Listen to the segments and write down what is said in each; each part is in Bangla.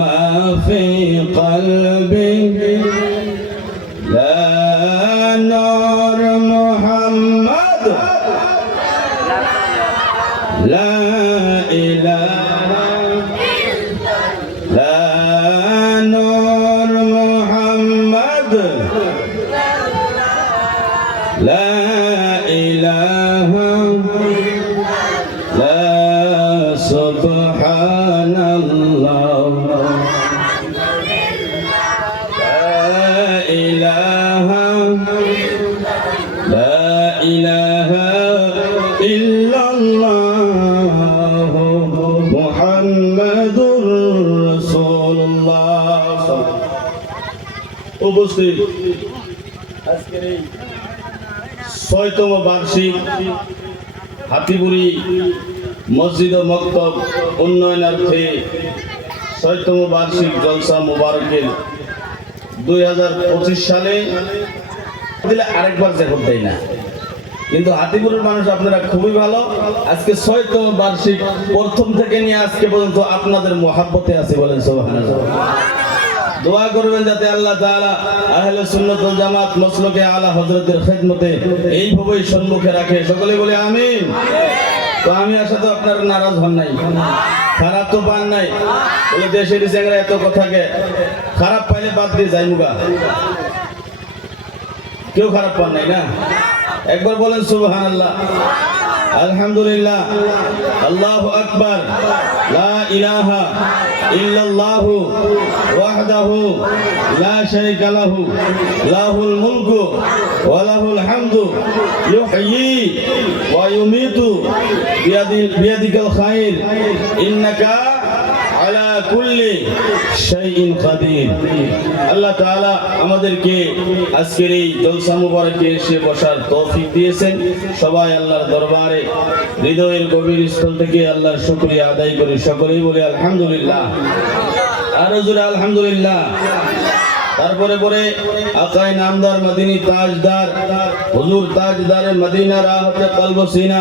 ما في قلبي لا نور محمد لا إله لا نور محمد لا إله لا سبحان الله لا إله إلا الله محمد رسول الله উপস্থিত আজকের এই ৬তম বার্ষিক হাতিবুড়ি মসজিদ ও মক্তব উন্নয়নার্থে ৬তম বার্ষিক জলসা মোবারকের 2025 সালে দিলে আরেকবার দেখতে দেয় না, কিন্তু হাতিপুরের মানুষ আপনারা খুবই ভালো। আজকে ৬তম বার্ষিক প্রথম থেকে নিয়ে আজকে পর্যন্ত আপনাদের মহাব্বতে আছে, বলেন সুবহানাল্লাহ। দোয়া করবেন যাতে আল্লাহ তাআলা আহলে সুন্নাত ওয়াল জামাত মাসলুকে আলা হযরতের খিদমতে এইভাবেই সম্মুখে রাখে, সকলে বলে আমিন। তো আমি আশা তো আপনারা নারাজ হন নাই, খারাপ তো পান নাই, বলে দেশের চেংরা এত কথাকে খারাপ পাইলে বাদ দিয়ে যাই মুগা, কেউ খারাপ পান নাই না? একবার বলেন সুবহানাল্লাহ, আলহামদুলিল্লাহ, আল্লাহু আকবার, লা ইলাহা ইল্লাল্লাহু ওয়াহদাহু লা শারীকা লাহু লাহুল মুলকু ওয়া লাহুল হামদু ইউহয়ি ওয়া ইউমীতু বিয়াদিকাল খায়র ইন্নাকা আলা কুল্লি শাইইন কাদির। আল্লাহ তাআলা আমাদেরকে আজকের এই জলসা মুবারকে এসে বসার তৌফিক দিয়েছেন। সবাই আল্লাহর দরবারে হৃদয়ের গভীর স্থল থেকে আল্লাহর শুকরিয়া আদায় করি, সকলেই বলে আলহামদুলিল্লাহ, আর জোরে আলহামদুলিল্লাহ। তারপরে পরে আকায়ে নামদার মদিনী তাজদার হুজুর তাজদারে মদিনা রাহতে কলব সিনা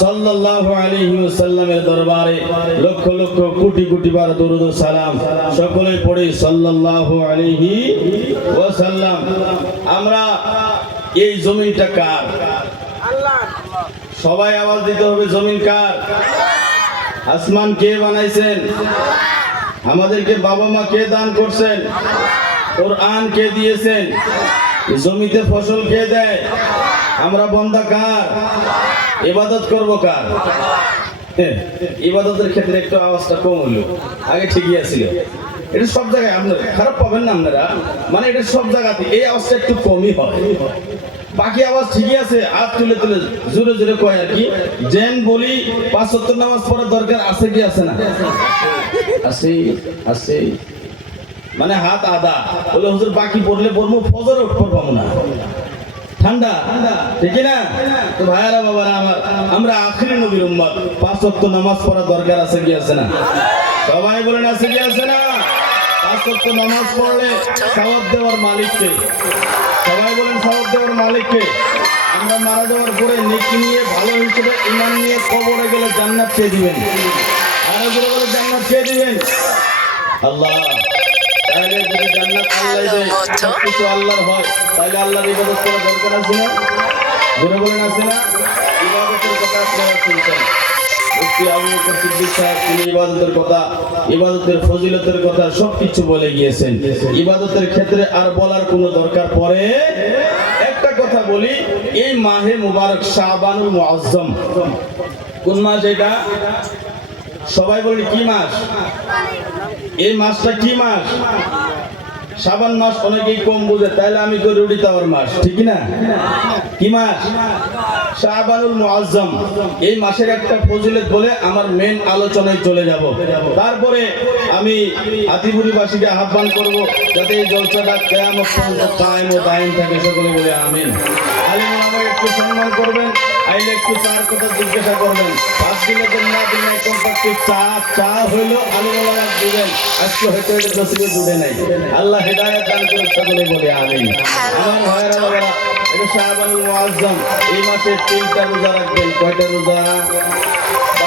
সাল্লাল্লাহু আলাইহি ওয়াসাল্লামের দরবারে লক্ষ লক্ষ কোটি কোটি বার দরুদ ও সালাম সকলে পড়ে সাল্লাল্লাহু আলাইহি ওয়াসাল্লাম। আমরা এই জমিনটা কার? আল্লাহর। সবাই আওয়াজ দিতে হবে, জমিন কার? আসমান কে বানাইছেন? আমাদেরকে বাবা মা কে দান করছেন? কোরআন কে দিয়েছেন? জমিতে ফসল কে দেয়? আমরা বান্দা কার? ইবাদত করব কার? ইবাদতের ক্ষেত্রে একটু আওয়াজটা কম হলো, আগে ঠিকই আছিল। এটা সব জায়গায় আপনারা খারাপ পাবেন না, আপনারা মানে এটা সব জায়গাতে এই আওয়াজটা একটু কমই হয়, বাকি আওয়াজ ঠিকই আছে। হাত তুলে তুলে জোরে জোরে কয় আর কি, যেন বলি ৫ ওয়াক্ত নামাজ পড়ার দরকার আছে কি আছে না? আছে আছে, মানে হাত আদা বলে হুজুর বাকি পড়লে পড়বো, ফজরে পড়বো না, ঠান্ডা ঠিক না? তো ভাইয়ারা বাবারা আমার, আমরা আখিরি নবীর উম্মত, ৫ ওয়াক্ত নামাজ পড়ার দরকার আছে কি আছে না? সবাই বলেন আছে কি আছে না? ৫ ওয়াক্ত নামাজ পড়লে সওয়াব দেওয়ার মালিককে, সবাই বলেন সওয়াব দেওয়ার মালিককে। আমরা মারা যাওয়ার পরে নেকি নিয়ে ভালো হিসেবে ঈমান নিয়ে কবরে গেলে জান্নাত পেয়ে দিবেন, আর বলে জান্নাত পেয়ে দিবেন আল্লাহ। তাহলে যদি জান্নাত আল্লাহ দেয়, কিছু আল্লাহর হয়, তাহলে আল্লাহর ইবাদত করার দরকার আছে না? জোরে বলেন আছে না? ইবাদতের কথা আপনারা শুনছেন, মুফতি আবু বকর সিদ্দিক সাহেব তিনি ইবাদতের কথা, ইবাদতের ফজিলতের কথা সবকিছু বলে গিয়েছেন। ইবাদতের ক্ষেত্রে আর বলার কোনো দরকার পড়ে? একটা কথা বলি, এই মাহে মুবারক শাবানুল মুআজ্জম, কোন মাস এটা? সবাই বলি কি মাস? এই মাসটা কি মাস? শাবান মাস অনেকেই কম বুঝে, তাইলে আমি তো রুডি তাওয়ার মাস, ঠিক না? কি মাস? শাবানুল মুআজ্জম। এই মাসের একটা ফজিলত বলে আমার মেন আলোচনায় চলে যাব। তারপরে আমি হাতিপুরিবাসীকে আহ্বান করব যাতে এই জলসাটা কিয়ামত পর্যন্ত কায়েম ও দায়েম থাকে, সকলে বলে আমিন। আলিম ওলামাকে একটু সম্মান করবেন, আইলে একটু চার কথা জিজ্ঞাসা করবেন, ৫ দিনের না দিনে কমপক্ষে চা হইলো আলিম ওলামা দিবেন, আজকে হয়তো এটা নসিবে জুড়ে নাই। আল্লাহ হেদায়েত দান করে, সকলে বলে আমিন। আমার ভাইয়েরা বাবারা, এটা শাবানুল মুআজ্জম, এই মাসে 3টা রোজা রাখবেন। কয়টা রোজা?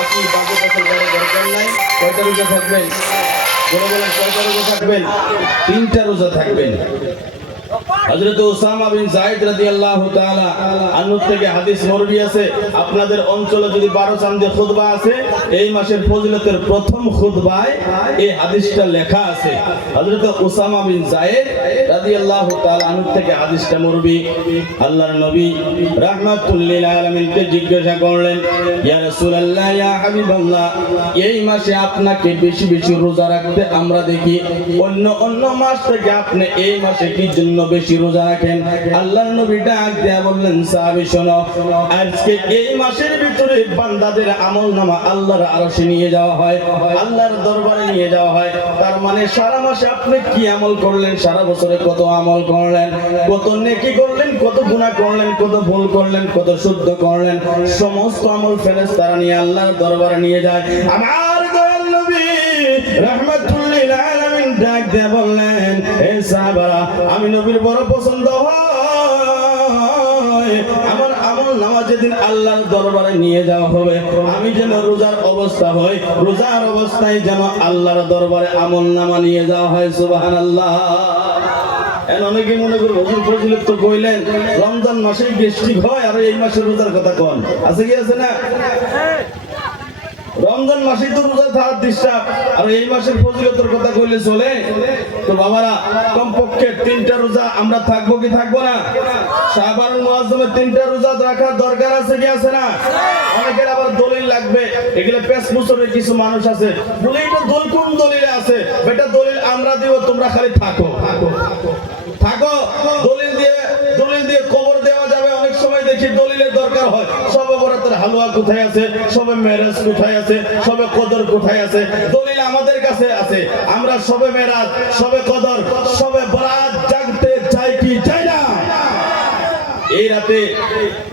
বাকি বাকি বছর করার দরকার নাই। কয়টা রোজা থাকবেন? বলে বলেন কয়টা রোজা থাকবেন? 3টা রোজা থাকবেন। হযরত উসামা বিন যায়েদ রাদিয়াল্লাহু তাআলা আনহু থেকে হাদিস মরবি আছে, আপনাদের অঞ্চলে যদি 12 চাঁদে খুতবা আছে, এই মাসের ফজিলতের প্রথম খুতবায় এই হাদিসটা লেখা আছে। হযরত উসামা বিন যায়েদ রাদিয়াল্লাহু তাআলা আনহু থেকে হাদিসটা মরবি। আল্লাহর নবী রাহমাতুল লিল আলামিনকে জিজ্ঞাসা করলেন, ইয়া রাসূলুল্লাহ, ইয়া হাবিবাল্লাহ, এই মাসে আপনাকে বেশি বেশি রোজা রাখতে আমরা দেখি, অন্য অন্য মাস থেকে আপনি এই মাসে কি জন্য বেশি রোজা রাখেন? আল্লাহর নবী ডাক দেয়া বললেন, সাহাবী শোনো, আজকে এই মাসের ভিতরে বান্দাদের আমলনামা আল্লাহর আরশে নিয়ে যাওয়া হয়, আল্লাহর দরবারে নিয়ে যাওয়া হয়। তার মানে সারা মাসে আপনি কি আমল করলেন, সারা বছরে কত আমল করলেন, কত নেকি করলেন, কত গুনাহ করলেন, কত ভুল করলেন, কত শুদ্ধ করলেন, সমস্ত আমল ফেরেশতারা নিয়ে আল্লাহর দরবারে নিয়ে যায়। আমার দয়াল নবী রাহমাতুল লিল আলামিন ডাক দিয়ে বললেন, হে সাহাবারা, আমি নবীর বড় পছন্দ হয়, আমার আমল নামা যেদিন আল্লাহর দরবারে নিয়ে যাওয়া হবে, আমি যেন রোজার অবস্থা হই, রোজার অবস্থায় যেন আল্লাহর দরবারে আমল নামা নিয়ে যাওয়া হয়। সুবহানাল্লাহ। অনেকে মনে করবো হুজুর ফজিলত তো কইলেন, রমজান মাসেই গ্যাস্ট্রিক হয় আর এই মাসে রোজার কথা কোন আছে কি আছে না? রমজান মাসেই তো রোজা থাকার ডিস্টার্ব, আর এই মাসের ফজিলতের কথা কইলে চলে? তো বাবারা, কমপক্ষে 3টা রোজা আমরা থাকবো কি থাকবো না? শাবানুল মুআজ্জমে 3টা রোজা রাখার দরকার আছে কি আছে না? অনেকের আবার দলিল লাগবে, এগুলো পেশমুসরের কিছু মানুষ আছে বলে, এটা দলিল কোন দলিলে আছে? বেটা দলিল আমরা দিব, তোমরা খালি থাকো থাকো থাকো। দলিল দিয়ে কবর দেওয়া যাবে। অনেক সময় দেখি দলিলের দরকার হয়, সবে বরাতের হালুয়া কোথায় আছে, সবে মেরাজ কোথায় আছে, সবে কদর কোথায় আছে? দলিল আমাদের কাছে আছে। আমরা সবে মেরাজ, সবে কদর, সবে বরাত জাগতে চাই কি চাই না? এই রাতে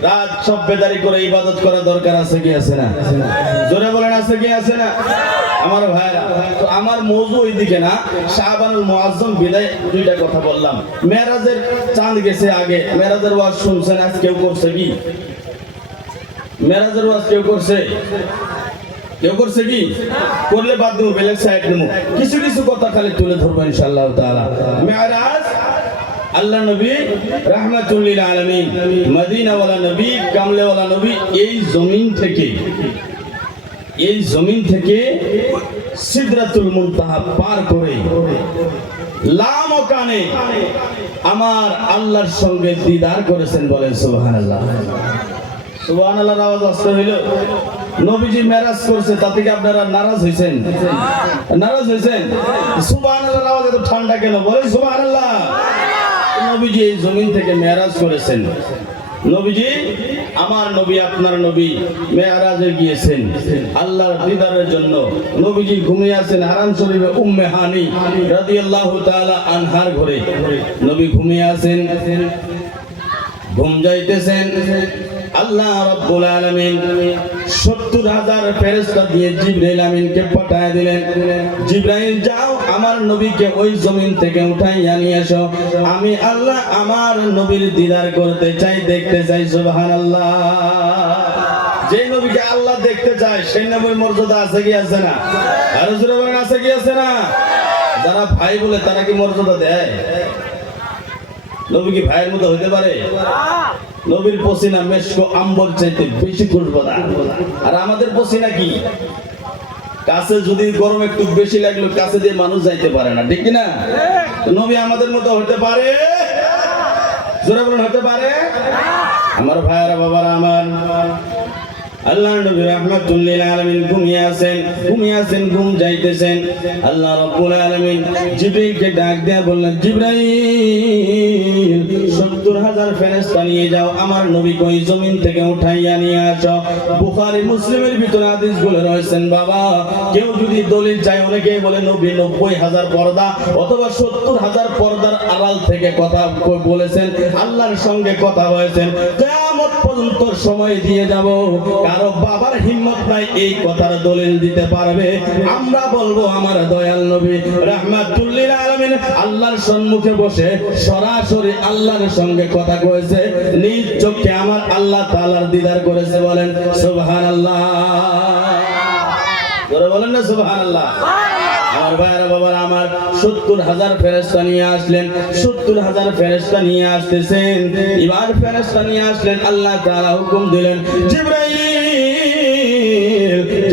রাত সব বেদারি করে ইবাদত করা দরকার আছে কি আছে না? জোরে বলেন আছে কি আছে না? আমার ভাইরা, তো আমার মওযু ওইদিকে না, শাবানুল মুআজ্জম বিদায় 2টা কথা বললাম। মেরাজের চাঁদ গেছে আগে, মেরাজের ওয়াজ শুনছেন? আজ কেউ করছে কি মেরাজের ওয়াজ? কেউ করছে? কেউ করছে কি? করলে বাদ দেবো, বেলেগ সাইড দেবো। কিছু কিছু কথা খালি তুলে ধরবো ইনশাআল্লাহ তাআলা। মেরাজ আল্লাহ নবী রাহমাতুল লিল আলামিন, মদিনাওয়ালা নবী, কামলেওয়ালা নবী এই জমিন থেকে সিদরাতুল মুনতাহা পার করে লামকানে আমার আল্লাহর সঙ্গে দিদার করেছেন। বলেন সুবহানাল্লাহ। সুবহানাল্লাহর আওয়াজ আসতে হইল। নবীজি মেরাজ করছে, তাতে কি আপনারা নারাজ হইছেন? নারাজ হইছেন? সুবহানাল্লাহর আওয়াজ এত ঠান্ডা কেন? বলেন সুবহানাল্লাহ। নবীজি এই জমিন থেকে মেরাজ করেছেন। নবীজি, আমার নবী, আপনার নবী মেরাজে গিয়েছেন আল্লাহর দিদারের জন্য। নবীজি ঘুমিয়ে আছেন হারাম শরীফে উম্মে হানি রাদিয়াল্লাহু তাআলা আনহার ঘরে। নবী ঘুমিয়ে আছেন, ঘুম যাইতেছেন। আল্লাহ রাব্বুল আলামিন 70,000 ফেরেশতা দিয়ে জিবরাইল আমিনকে পাঠায় দিলেন। জিবরাইল, যাও আমার নবীকে ওই জমিন থেকে উঠাইয়া নিয়ে এসো, আমি আল্লাহ আমার নবীর দিদার করতে চাই, দেখতে চাই। সুবহানাল্লাহ। যে নবীকে আল্লাহ দেখতে চায় সেই নবীর মর্যাদা আছে কি আছে না? আর জোরে বলেন আছে কি আছে না? যারা ভাই বলে তারা কি মর্যাদা দেয়? নবী কি ভাইয়ের মতো হইতে পারে? নবীর পসিনা মেশক আম্বর চাইতে বেশি খুশবুদার। আর আমাদের পসিনা কি? কাছে যদি গরম একটু বেশি লাগলো, কাছে দিয়ে মানুষ যাইতে পারে না, ঠিক কি না? নবী আমাদের মতো হতে পারে? জোরে বলুন, হতে পারে? আমার ভাইয়েরা, বাবারা আমার, আল্লাহর নবী রাহমাতুল লিল আলামিন ঘুমিয়ে আছেন, ঘুম যাইতেছেন। আল্লাহ রাব্বুল আলামিন জিবরাইলকে ডাক দেয়া বললেন, জিবরাইল, 70,000 ফেরেশতা নিয়ে যাও, আমার নবীকে ওই জমিন থেকে উঠাইয়া নিয়ে আসো। বুখারী মুসলিমের ভিতরে হাদিসগুলো রয়েছেন। বাবা, কেউ যদি দলিল চায়, অনেকেই বলে নবী 90,000 পর্দা অথবা 70,000 পর্দার আড়াল থেকে কথা বলেছেন, আল্লাহর সঙ্গে কথা বলেছেন। কিয়ামত পর্যন্ত সময় দিয়ে যাব, কারো বাবার হিম্মত নাই এই কথার দলিল দিতে পারবে। আমরা বলবো আমার দয়াল নবী রাহমাতুল লিল আলামিন আল্লাহর সম্মুখে বসে সরাসরি আল্লাহর সঙ্গে কথা কয়েছে, নিজ চোখে আমার আল্লাহ তাআলার দিদার করেছে। বলেন সুবহানাল্লাহ। না সুবহানাল্লাহ? আমার ভাইরা বাবার আমার 70,000 ফেরেশতা নিয়ে আসলেন, 70,000 ফেরেশতা নিয়ে আসতেছেন। এবার ফেরেশতা নিয়ে আসলেন, আল্লাহ তাআলা হুকুম দিলেন, জিবরাইল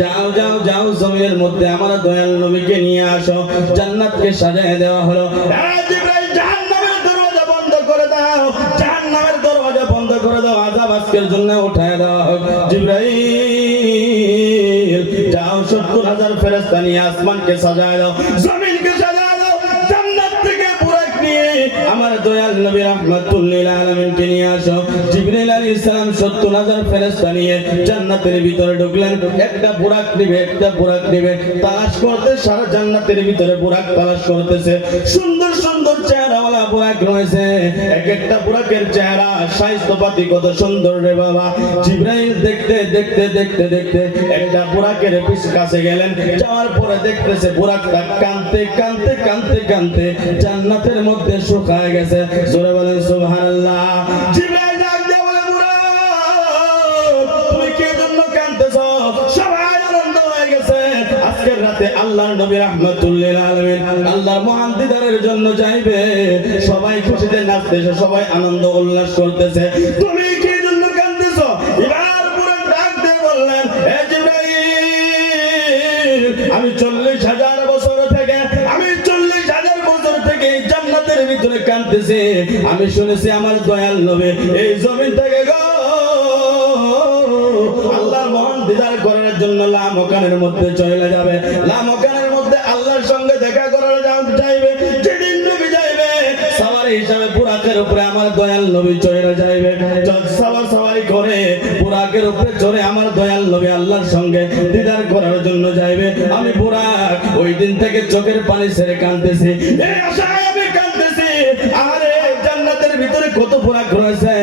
যাও যাও যাও, জমিনের মধ্যে আমার দয়াল নবীকে নিয়ে আসো। জান্নাতকে সাজায় দেওয়া হলো। জিবরাইল জাহান্নামের দরওয়াজা বন্ধ করে দাও, জাহান্নামের দরওয়াজা বন্ধ করে দাও, আযাব আজকের জন্য উঠায় দেওয়া হোক। জিবরাইল যাও, 70,000 ফেরেশতা নিয়ে আসমানকে সাজায় দাও, জমিনকে সাজায় দাও, জান্নাত থেকে বুরাক নিয়ে আমার দয়াল নবী রাহমাতুল লিল আলামিনকে নিয়ে আসো। জিবরাইল আলাইহিস সালাম 70,000 ফেরেশতা নিয়ে জান্নাতের ভিতরে ঢুকলেন। একটা বুরাক দিবে, একটা বুরাক দিবে, তালাশ করতে সারা জান্নাতের ভিতরে বুরাক তালাশ করতেছে। সুন্দর সুন্দর চেহারাওয়ালা বুরাক রয়েছে, এক একটা বুরাকের চেহারা সাইজপাতি কত সুন্দর রে বাবা। জিবরাইল দেখতে দেখতে দেখতে দেখতে একটা বুরাকের কাছে গেলেন, যাওয়ার পরে দেখতেছে বুরাকটা কাঁদতে কাঁদতে কাঁদতে কাঁদতে জান্নাতের মধ্যে শুকায় গেছে। জোরে বলেন সুবহানাল্লাহ। জিবরাইল ডাক দিয়ে বলে, বুরাক তুমি কি জন্য কাঁদতেছো? সবাই আনন্দ হয়ে গেছে, আজকের রাতে আল্লাহর নবী রাহমাতুল লিল আলামিন আল্লাহর মহান দিদারের জন্য যাইবে। সবাই খুশিতে নাচতেছে, সবাই আনন্দ উল্লাস করতেছে। তুমি কি জন্য কাঁদতেছো? এবার বুরাক ডাক দিয়ে বললেন, হে জিবরাইল, আমি 40,000 বছর থেকে, আমি 40,000 বছর থেকে জান্নাতের ভিতরে কাঁদতেছি। আমি শুনেছি আমার দয়াল নবী এই জমিন থেকে গো আল্লাহর মহান দিদার করার জন্য লামকানের মধ্যে চলে যাবে, লামকানের মধ্যে আল্লাহর সঙ্গে দেখা করার যাইবে। যেদিন নবী যাইবে সওয়ারি হিসাবে বুরাকের উপরে আমার দয়াল নবী চড়ে যাইবে, সওয়ারি করে বুরাকের উপরে চড়ে আমার দয়াল নবী আল্লাহর সঙ্গে দিদার করার জন্য যাইবে। আমি বুরাক ওই দিন থেকে চোখের পানি ছেড়ে কাঁদতেছি, এই আশায় আমি কাঁদতেছি। আরে জান্নাতের ভিতরে কত বুরাক রয়েছে,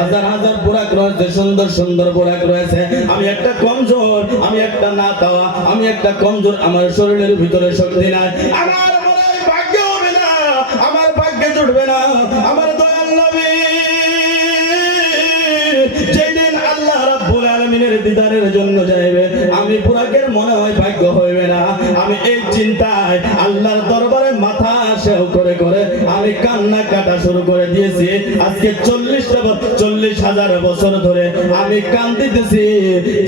হাজার হাজার বুরাক রয়েছে, সুন্দর সুন্দর বুরাক রয়েছে। আমি একটা কমজোর, আমি একটা না তাওয়া, আমি একটা কমজোর, আমার শরীরের ভিতরে শক্তি নাই, আমার ভাগ্য হবে না, আমার ভাগ্যে জুটবে না। আমার দয়াল নবী যেদিন আল্লাহ রাব্বুল আলামিনের দিদারের জন্য যাইবে, আমি বুরাকের মনে হয় ভাগ্য হইবে না। আমি এই চিন্তায় আল্লাহর দরবারে মাথা সেও করে করে আমি কান্না কাটা শুরু করে দিয়েছি। আজকে 40,000 বছর ধরে আমি কান্দিতেছি।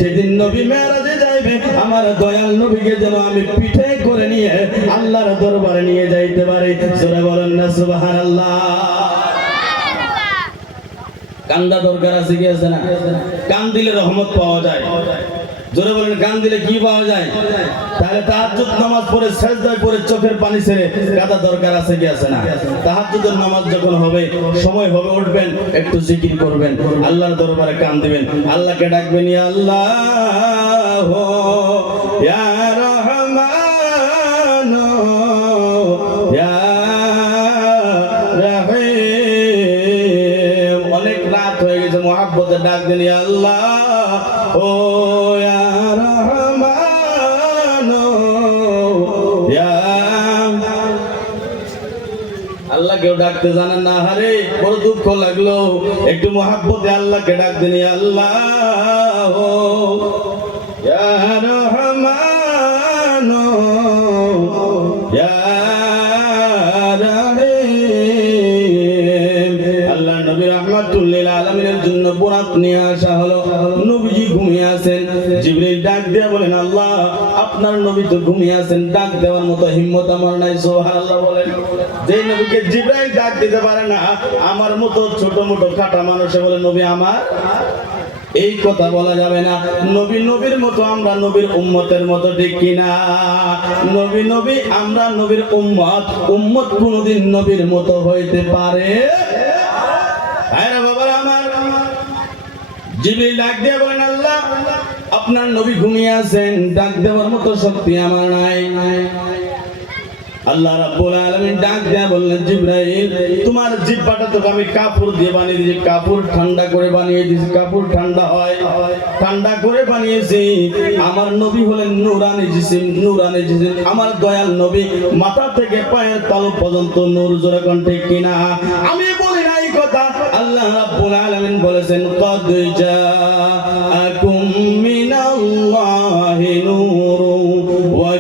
যেদিন নবী মেরাজে যাইবে, আমার দয়াল নবীকে যেন আমি পিঠে করে নিয়ে আল্লাহর দরবারে নিয়ে যাইতে পারি। জোরে বলেন না সুবহানাল্লাহ। কান্দা দরকার আছে কি আছে না? কান দিলে রহমত পাওয়া যায়। জোরে বলেন, কান দিলে কি পাওয়া যায়? তাহলে তাহাজ্জুদ নামাজ পড়ে সেজদায় পড়ে চোখের পানি ছেড়ে কাঁদা দরকার আছে কি আছে না? তাহাজ্জুদের নামাজ যখন হবে, সময় হবে, উঠবেন, একটু জিকির করবেন, আল্লাহর দরবারে কান দিবেন, আল্লাহকে ডাকবেন, ইয়া আল্লাহ ইয়া রহমান ইয়া রহিম। অনেক রাত হয়ে গেছে, মুহাব্বতে ডাক দেন, ইয়া আল্লাহ ও ইয়া রহমান ইয়া। আল্লাহ কেউ ডাকতে জানেন না? আরে বড় দুঃখ লাগলো, একটু মুহাব্বতে আল্লাহকে ডাক দেন, ইয়া আল্লাহ ইয়া রহমান ইয়া রহিম। আল্লাহ নবী রাহমাতুল লিল আলামিনের জন্য বুরাক নিয়ে আসা হলো। নবীজি ঘুমিয়ে আছেন। জিবরাইল ডাক দিয়ে বলেন, আল্লাহ আপনার নবী তো ঘুমিয়ে আছেন, ডাক দেওয়ার মতো হিম্মত আমার নাই। সুবহানাল্লাহ বলেন। যে নবীকে জিবরাইল ডাক দিতে পারে না, আমার মতো ছোট মোটো কাটা মানুষে বলে নবী আমার, এই কথা বলা যাবে না। নবী নবীর মতো, আমরা নবীর উম্মতের মতো, ঠিক কিনা? নবী নবী, আমরা নবীর উম্মত, উম্মত কোনদিন নবীর মতো হইতে পারে? আরে বাবা আমার, জিবরাইল ডাক দিয়ে বলেন, আল্লাহ আপনার নবী ঘুমিয়ে আছেন, ডাক দেওয়ার মতো শক্তি আমার নাই। আল্লাহ রাব্বুল আলামিন ডাক দিয়ে বললেন, জিবরাইল তোমার জিহ্বাটা তো আমি কাপড় দিয়ে বানিয়ে দিয়েছি, কাপড় ঠান্ডা করে বানিয়ে দিয়েছি, কাপড় ঠান্ডা হয়, ঠান্ডা করে বানিয়েছি। আমার নবী হলেন নূরানি জিসিম, নূরানি জিসিম। আমার দয়াল নবী মাথা থেকে পায়ের তালু পর্যন্ত নূর। জোরে কোন ঠিক কিনা? আমি বলি না এই কথা, আল্লাহ রাব্বুল আলামিন বলেছেন, ক্বাদ জাআকুম মিনাল্লাহি নূরুন ওয়া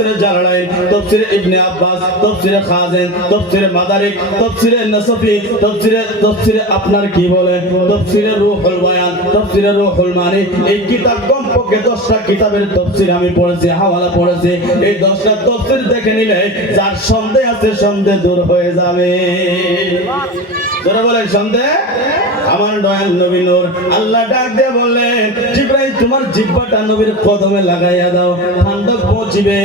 তাফসীরে জালালাইন, তাফসীরে ইবনে আব্বাস, তাফসীরে খাজিন, তাফসীরে মাদারিক, তাফসীরে নাসফি, তাফসীরে আপনার কি বলে তাফসীরে রূহুল বয়ান, তাফসীরে রূহুল মানি, এই কিতাব কমপক্ষে 10টা কিতাবের তাফসীর আমি পড়েছি, হাওয়ালা পড়েছি। এই 10টা তাফসীর দেখে নিলে যার সন্দেহ আছে সন্দেহ দূর হয়ে যাবে। যারা বলেন সন্দেহ, আমার দয়াল নবী নূর আল্লাহ ডাক দিয়ে বললেন, জিবরাইল তোমার জিহ্বাটা নবীর কদমে লাগাইয়া দাও, ঠান্ডা পৌঁছিবে,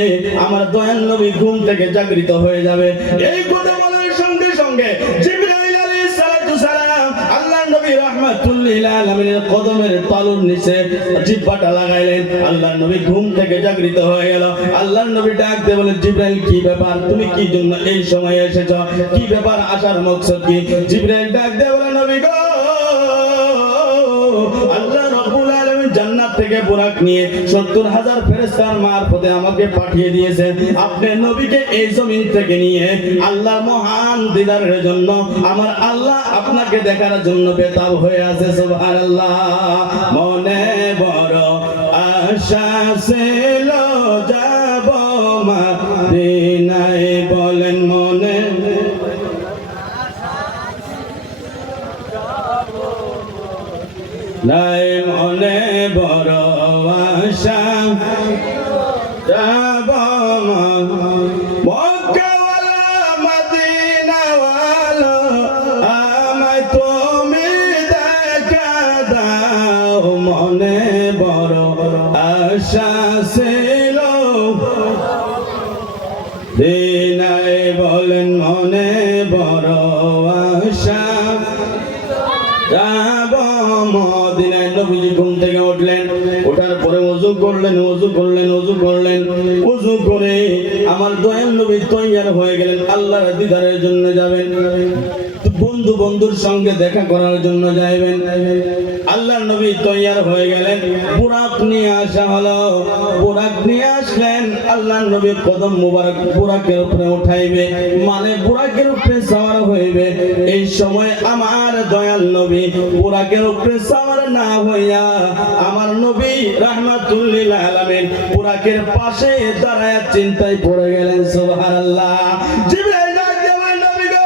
আমার দয়াল নবী ঘুম থেকে জাগরিত হয়ে যাবে। এই কথা বলার সঙ্গে সঙ্গে জিবরাইল আলাইহিস সালাতু সালাম আল্লাহ নবী রাহমাতুল লিল আলামিনের কদমের তালুর নিচে জিহ্বাটা লাগাইলেন। আল্লাহ নবী ঘুম থেকে জাগরিত হয়ে গেল। আল্লাহ নবী ডাক দিয়ে বলেন, জিবরাইল কি ব্যাপার, তুমি কি জন্য এই সময়ে এসেছো, কি ব্যাপার, আসার মকসদ কি? জিবরাইল ডাক দিয়ে বলেন, নবী গো, আল্লাহ রাব্বুল আলামিন জান্নাত থেকে বুরাক নিয়ে 70,000 ফেরেশতার মারফতে আমাকে পাঠিয়ে দিয়েছেন আপনি নবীকে এই জমিন থেকে নিয়ে আল্লাহর মহান দিদারের জন্য। আমার আল্লাহ আপনাকে দেখার জন্য বেতাব হয়ে আছে। সুবহানাল্লাহ। মনে বড় আশা ছিল যাব মদিনায়, বলেন মনে নাই, মনে বড় আশা যাব মক্কাওয়ালা মদিনাওয়ালা, আমায় তুমি দেখা দাও, মনে বড় আশা ছিল দিনায়, বলেন মনে বড় আশা যাব মদিনায়। নবীজি ঘুম থেকে উঠলেন, ওঠার পরে ওযু করলেন, ওযু করে আমার দয়াল নবী তৈয়ার হয়ে গেলেন, আল্লাহর দিদারের জন্য যাবেন, বন্ধুর সঙ্গে দেখা করার জন্য যাইবেন। আল্লাহর নবী তৈয়ার হয়ে গেলেন, বুরাক নিয়ে আসা হলো, বুরাক নিয়ে আসলেন। আল্লাহর নবী কদম মুবারক বুরাকের উপরে উঠাইবে, মানে বুরাকের উপরে সওয়ার হইবে। এই সময় আমার দয়াল নবী বুরাকের উপরে সওয়ার না হইয়া আমার নবী রাহমাতুল লিল আলামিন বুরাকের পাশে দাঁড়ায় চিন্তায় পড়ে গেলেন। সুবহানাল্লাহ। জিবরাইল ডাক দিয়ে বলেন, নবী গো,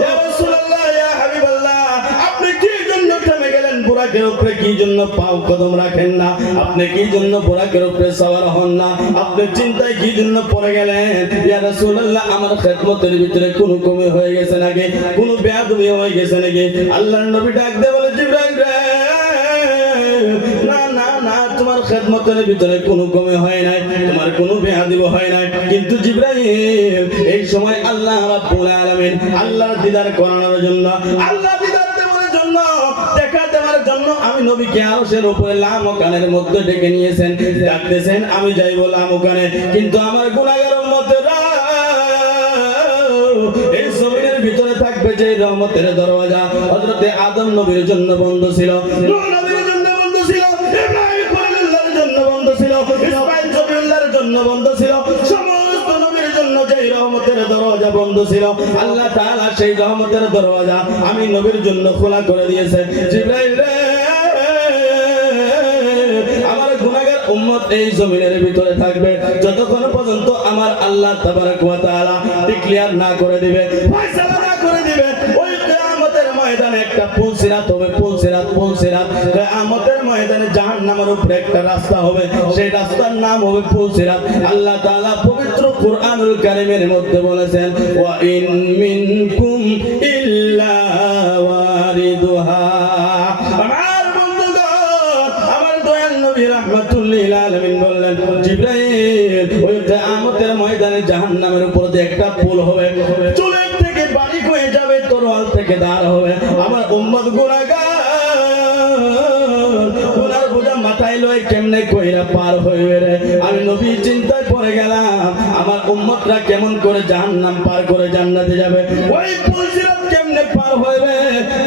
ইয়া রাসূলুল্লাহ, ইয়া হাবিবাল্লাহ, আপনি কি জন্য থেমে গেলেন? বুরাকের উপরে কি জন্য পাও কদম রাখেন না? আপনি কি জন্য বুরাকের উপরে সওয়ার হন না? আপনি চিন্তায় কি জন্য পড়ে গেলেন? ইয়া রাসূলুল্লাহ, আমার খেদমতের ভিতরে কোনো কমি হয়ে গেছে নাকি, কোনো বেয়াদবি হয়ে গেছে নাকি? আল্লাহর নবী ডাক দিয়ে বলে, জিবরাইল রে, না না না, তোমার খেদমতের ভিতরে কোনো কমি হয় নাই, তোমার কোনো বেয়াদবি হয় নাই। কিন্তু জিবরাইল এই সময় আল্লাহ রাব্বুল আলামিন আল্লাহর দিদার করানোর জন্য, আল্লাহ দিদার দেওয়ার জন্য, দেখা দেওয়ার জন্য আমি নবীকে আরশের উপরে লামকানের মধ্যে ডেকে নিয়েছেন, ডাকতেছেন, আমি যাইব লামকানে। কিন্তু আমার গুনাহগার উম্মতেরা এই জমিনের ভিতরে থাকবে যে রহমতের দরওয়াজা হযরত আদম নবীর জন্য বন্ধ ছিল, নূহ নবীর জন্য বন্ধ ছিল, ইব্রাহিম খলিলুল্লাহর জন্য বন্ধ ছিল, ইসমাঈল জবিউল্লাহর জন্য বন্ধ ছিল, সমস্ত নবীর জন্য যে রহমতের দরওয়াজা বন্ধ ছিল, আল্লাহ তাআলা সেই রহমতের দরওয়াজা আমি নবীর জন্য খোলা করে দিয়েছে। জিবরাইল রে, আমার গুনাহগার উম্মত এই জমিনের ভিতরে থাকবে যতক্ষণ পর্যন্ত আমার আল্লাহ তাবারক ওয়া তাআলা ডিক্লেয়ার না করে দিবে, ফয়সালা না করে দিবে। ওই কিয়ামতের ময়দানে একটা পুল সিরাত হবে, পুল সিরাত কিয়ামতের ময়দানে জাহান্নামের উপরে একটা রাস্তা হবে, সেই রাস্তার নাম হবে পুল সিরাত। আল্লাহ তাআলা পবিত্র কুরআনুল কারীমের মধ্যে বলেছেন, ওয়া ইন মিনকুম ইল্লা ওয়ারিদুহা। আমার বন্ধুগণ, আমার দয়াল নবী রাহমাতুল লিল আলামিন বললেন, জিবরাইল, ওই কিয়ামতের ময়দানে জাহান্নামের উপর যে একটা পুল হবে, চুলের থেকে বাড়ি হয়ে যাবে, তরোয়াল থেকে দাঁড় হবে। আমার উম্মত গুনাহগার বোঝা মাথায় লয় কেমনে কইরা পার হইবে রে? আমি নবী চিন্তায় পড়ে গেলাম, আমার উম্মতরা কেমন করে জাহান্নাম পার করে জান্নাতে যাবে, ওই পুল সিরাত কেমনে পার হইবে?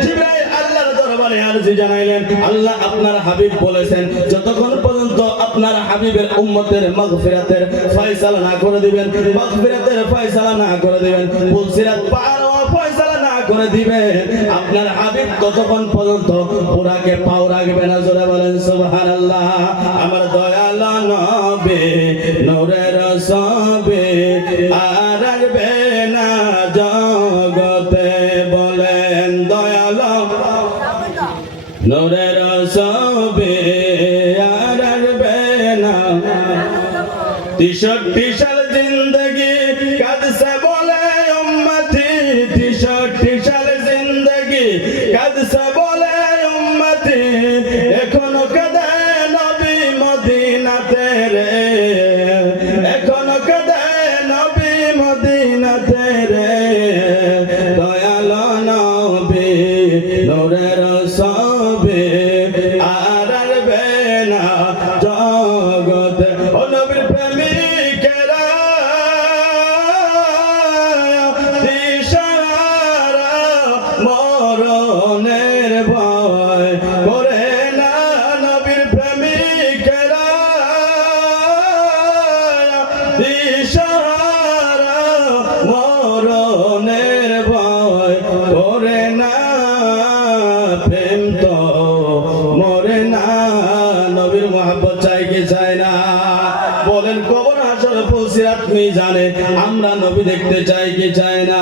জিবরাইল আল্লাহর দরবারে আরজি জানাইলেন, আল্লাহ আপনার হাবিব বলেছেন যতক্ষণ পর্যন্ত আপনার হাবিবের উম্মতের মাগফিরাতের ফয়সালা না করে দিবেন, মাগফিরাতের ফয়সালা না করে দিবেন, পুল সিরাত পার হওয়ার ফয়সালা না করে দিবেন, আপনার হাবিব ততক্ষণ পর্যন্ত বুরাকে পাও রাখবে না। জোরে বলেন সুবহানাল্লাহ। আমার দয়াল নবী নূরের ছবি আর আসবে না 63 সাল জিন্দগি কাদসে বলে উম্মতি 63 সাল জিন্দগি কাদসে বলে উম্মতি এখনো কাঁদে নবী মদিনাতে রে এখনো কাঁদে নবী মদিনাতে রে দয়াল নবী নূরের ছবি আর আসবে না জগতে ও নবীর প্রেমিকেরা দিশাহারা মরণের ভয় করে না নবীর প্রেমিকেরা দিশাহারা মরণের ভয় করে না প্রেম তো মরে না নবীর মহব্বত চাই কি চাই না বলেন কবর হাসর ফুলসিরাত মিজানে আমরা নবী দেখতে চাই কি চাই না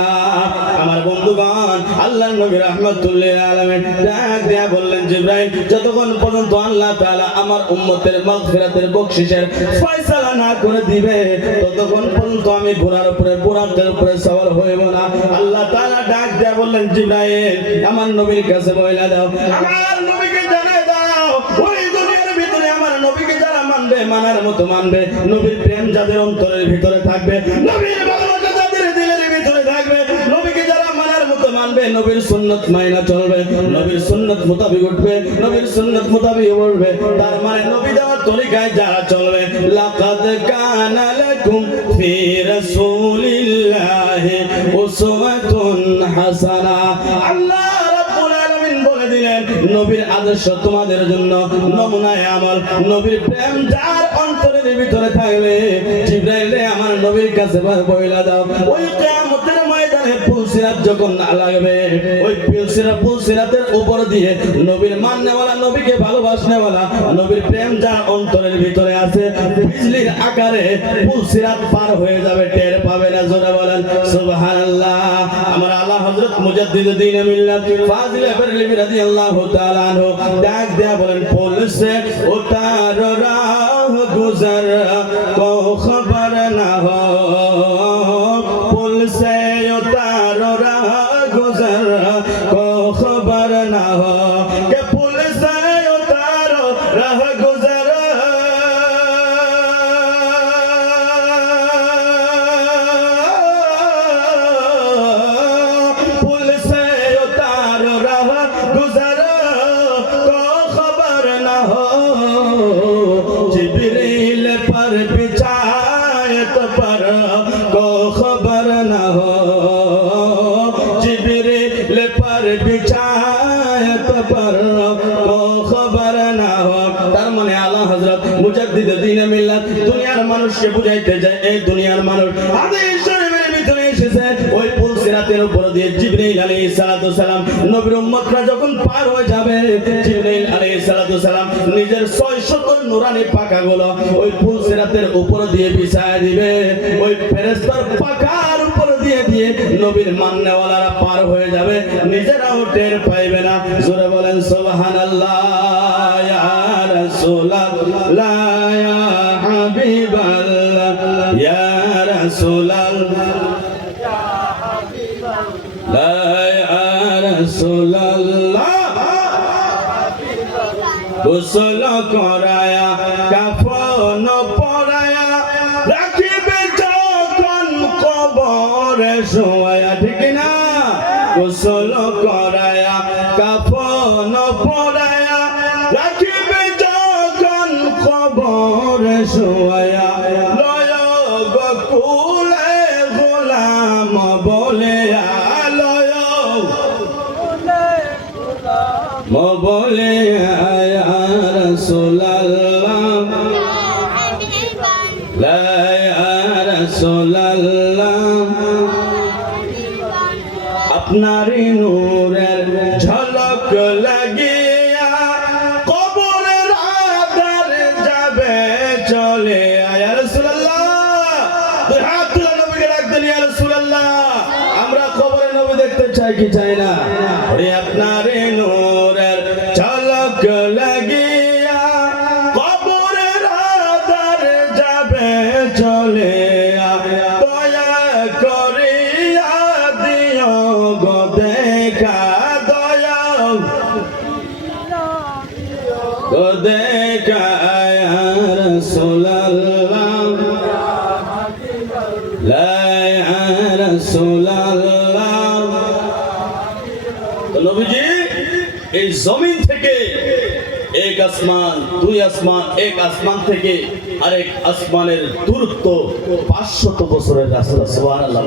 আমার বন্ধুগণ আল্লাহর নবী রাহমাতুল্লিল আলামিন ডাক দিয়া বললেন জিবরাইল যতক্ষণ পর্যন্ত আল্লাহ তাআলা আমার উম্মতের মাগফিরাতের বকশিশের ফয়সালা না করে দিবে ততক্ষণ পর্যন্ত আমি ঘোড়ার উপরে বুরাকের উপরে সওয়ার হইব না আল্লাহ তাআলা ডাক দিয়া বললেন জিবরাইল আমার নবীর কাছে বইলা দাও আমার নবীকে জানাই দাও ওই দুনিয়ার ভিতরে আমার নবীকে যারা মানবে মানার মতো মানবে নবীর প্রেম যাদের অন্তরের ভিতরে থাকবে নবীর ভালোবাসা যাদের দিলের ভিতরে থাকবে নবীকে যারা মানার মতো মানবে নবীর সুন্নাত মাইনা চলবে নবীর সুন্নাত মোতাবেক উঠবে নবীর সুন্নাত মোতাবেক উঠবে তার মানে নবী দেওয়ার তরিকায় যারা চলবে লাকাদ কানা লাকুম ফি রাসূলিল্লাহি উসওয়াতুন হাসানা আল্লাহ রাব্বুল আলামিন বলে দিলেন নবীর আদর্শ তোমাদের জন্য নমুনায়ে আমল নবীর প্রেম যার অন্তরের ভিতরে থাকবে জিবরাইল রে আমার নবীর কাছে বইলা দাও ওই কিয়ামতের ময়দানে ফুলসিরাত যখন না লাগবে ওই ফুলসিরাতের উপর দিয়ে নবীর মাননেওয়ালা নবীকে ভালোবাসনেওয়ালা নবীর প্রেম যার অন্তরের ভিতরে আছে বিজলির আকারে ফুলসিরাত পার হয়ে যাবে টের পাবে না জোরে বলেন সুবহানাল্লাহ আমার আল্লাহ হযরত মুজাদ্দিদুদ্দিন মিল্লাত ফাজিল বেরলভী রাদিয়াল্লাহু তাআলা আনহু ডাক দেয়া বলেন পুল সে উতার রাহ গুজর কো খবর না হো পুল সে उतार रहा गुजर को खबर ना हो कि पुल से उतारो रह गुजर पुल से उतारो रह गुजर को खबर ना हो जिब्रील पर बिछायत पर को खबर ना हो पर बिछायत पर को खबर ना हो তার মানে আলা হযরত মুজাদ্দিদুদ্দিন মিল্লাত দুনিয়ার মানুষকে বুঝাইতে যায় এই দুনিয়ার মানুষ হাদিস শরীফের ভিতরে এসেছে ওই ফুলসিরাতের উপর দিয়ে জিবরাইল আলাইহিস সালাতু সালাম নবীর উম্মতরা যখন পার হয়ে যাবে জিবরাইল আলাইহিস সালাতু সালাম নিজের 600 নুরানি পাখাগুলো ওই ফুলসিরাতের উপর দিয়ে বিছায় দিবে ওই ফেরেশতার পাখার উপর দিয়ে দিয়ে নবীর মাননেওয়ালারা পার হয়ে যাবে নিজেরাও টের পাইবে না জোরে বলেন সুবহানাল্লাহ ইয়া রাসূলুল্লাহ ইয়া হাবিবাল্লাহ ইয়া রাসূলুল্লাহ ইয়া হাবিবাল্লাহ ইয়া রাসূলুল্লাহ গোসল করায়া কাফন পরায়া রাখিবে যখন কবরে শোয়া ঠিক না গোসল করায়া কাফন পরায়া রাখিবে যখন কবরে শোয়া লয় গকুলে গোলাম বলে আলয় বলে ইয়া রাসূলুল্লাহ লা ইয়া রাসূলুল্লাহ को देखा या रसूल अल्लाह ला या रसूल अल्लाह। तो नबीजी এই জমিন থেকে এক আসমান দুই আসমান, এক আসমান থেকে আরেক আসমানের দূরত্ব 500 বছরের রাস্তা। সুবহানাল্লাহ।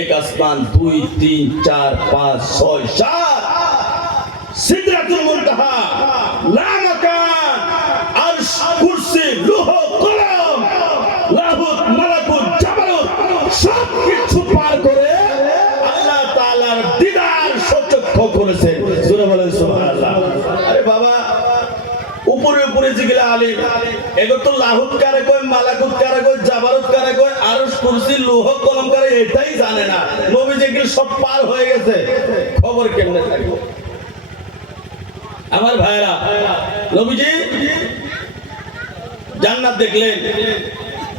এক আসমান 2 3 4 5 6 7 সিদরাতুল মুনতাহা, লা মাকান, আরশ, কুরসি, লৌহ কলম, লাহুত, মালাকুত, জাবারুত সব কিছু পার করে আল্লাহ তাআলার দিদার সচক্ষ করেছেন। জোরে বলেন সুবহানাল্লাহ। আরে বাবা, উপরে উপরে যেগুলা আলিম এগুলো তো লাহুত কারে কয়, মালাকুত কারে কয়, জাবারুত কারে কয়, আরশ, কুরসি, লৌহ কলম কারে এটাই জানে না। নবী যেগুলো সব পার হয়ে গেছে, খবর কেমনে থাকবে? আমার ভাইরা, নবীজি জান্নাত দেখলেন,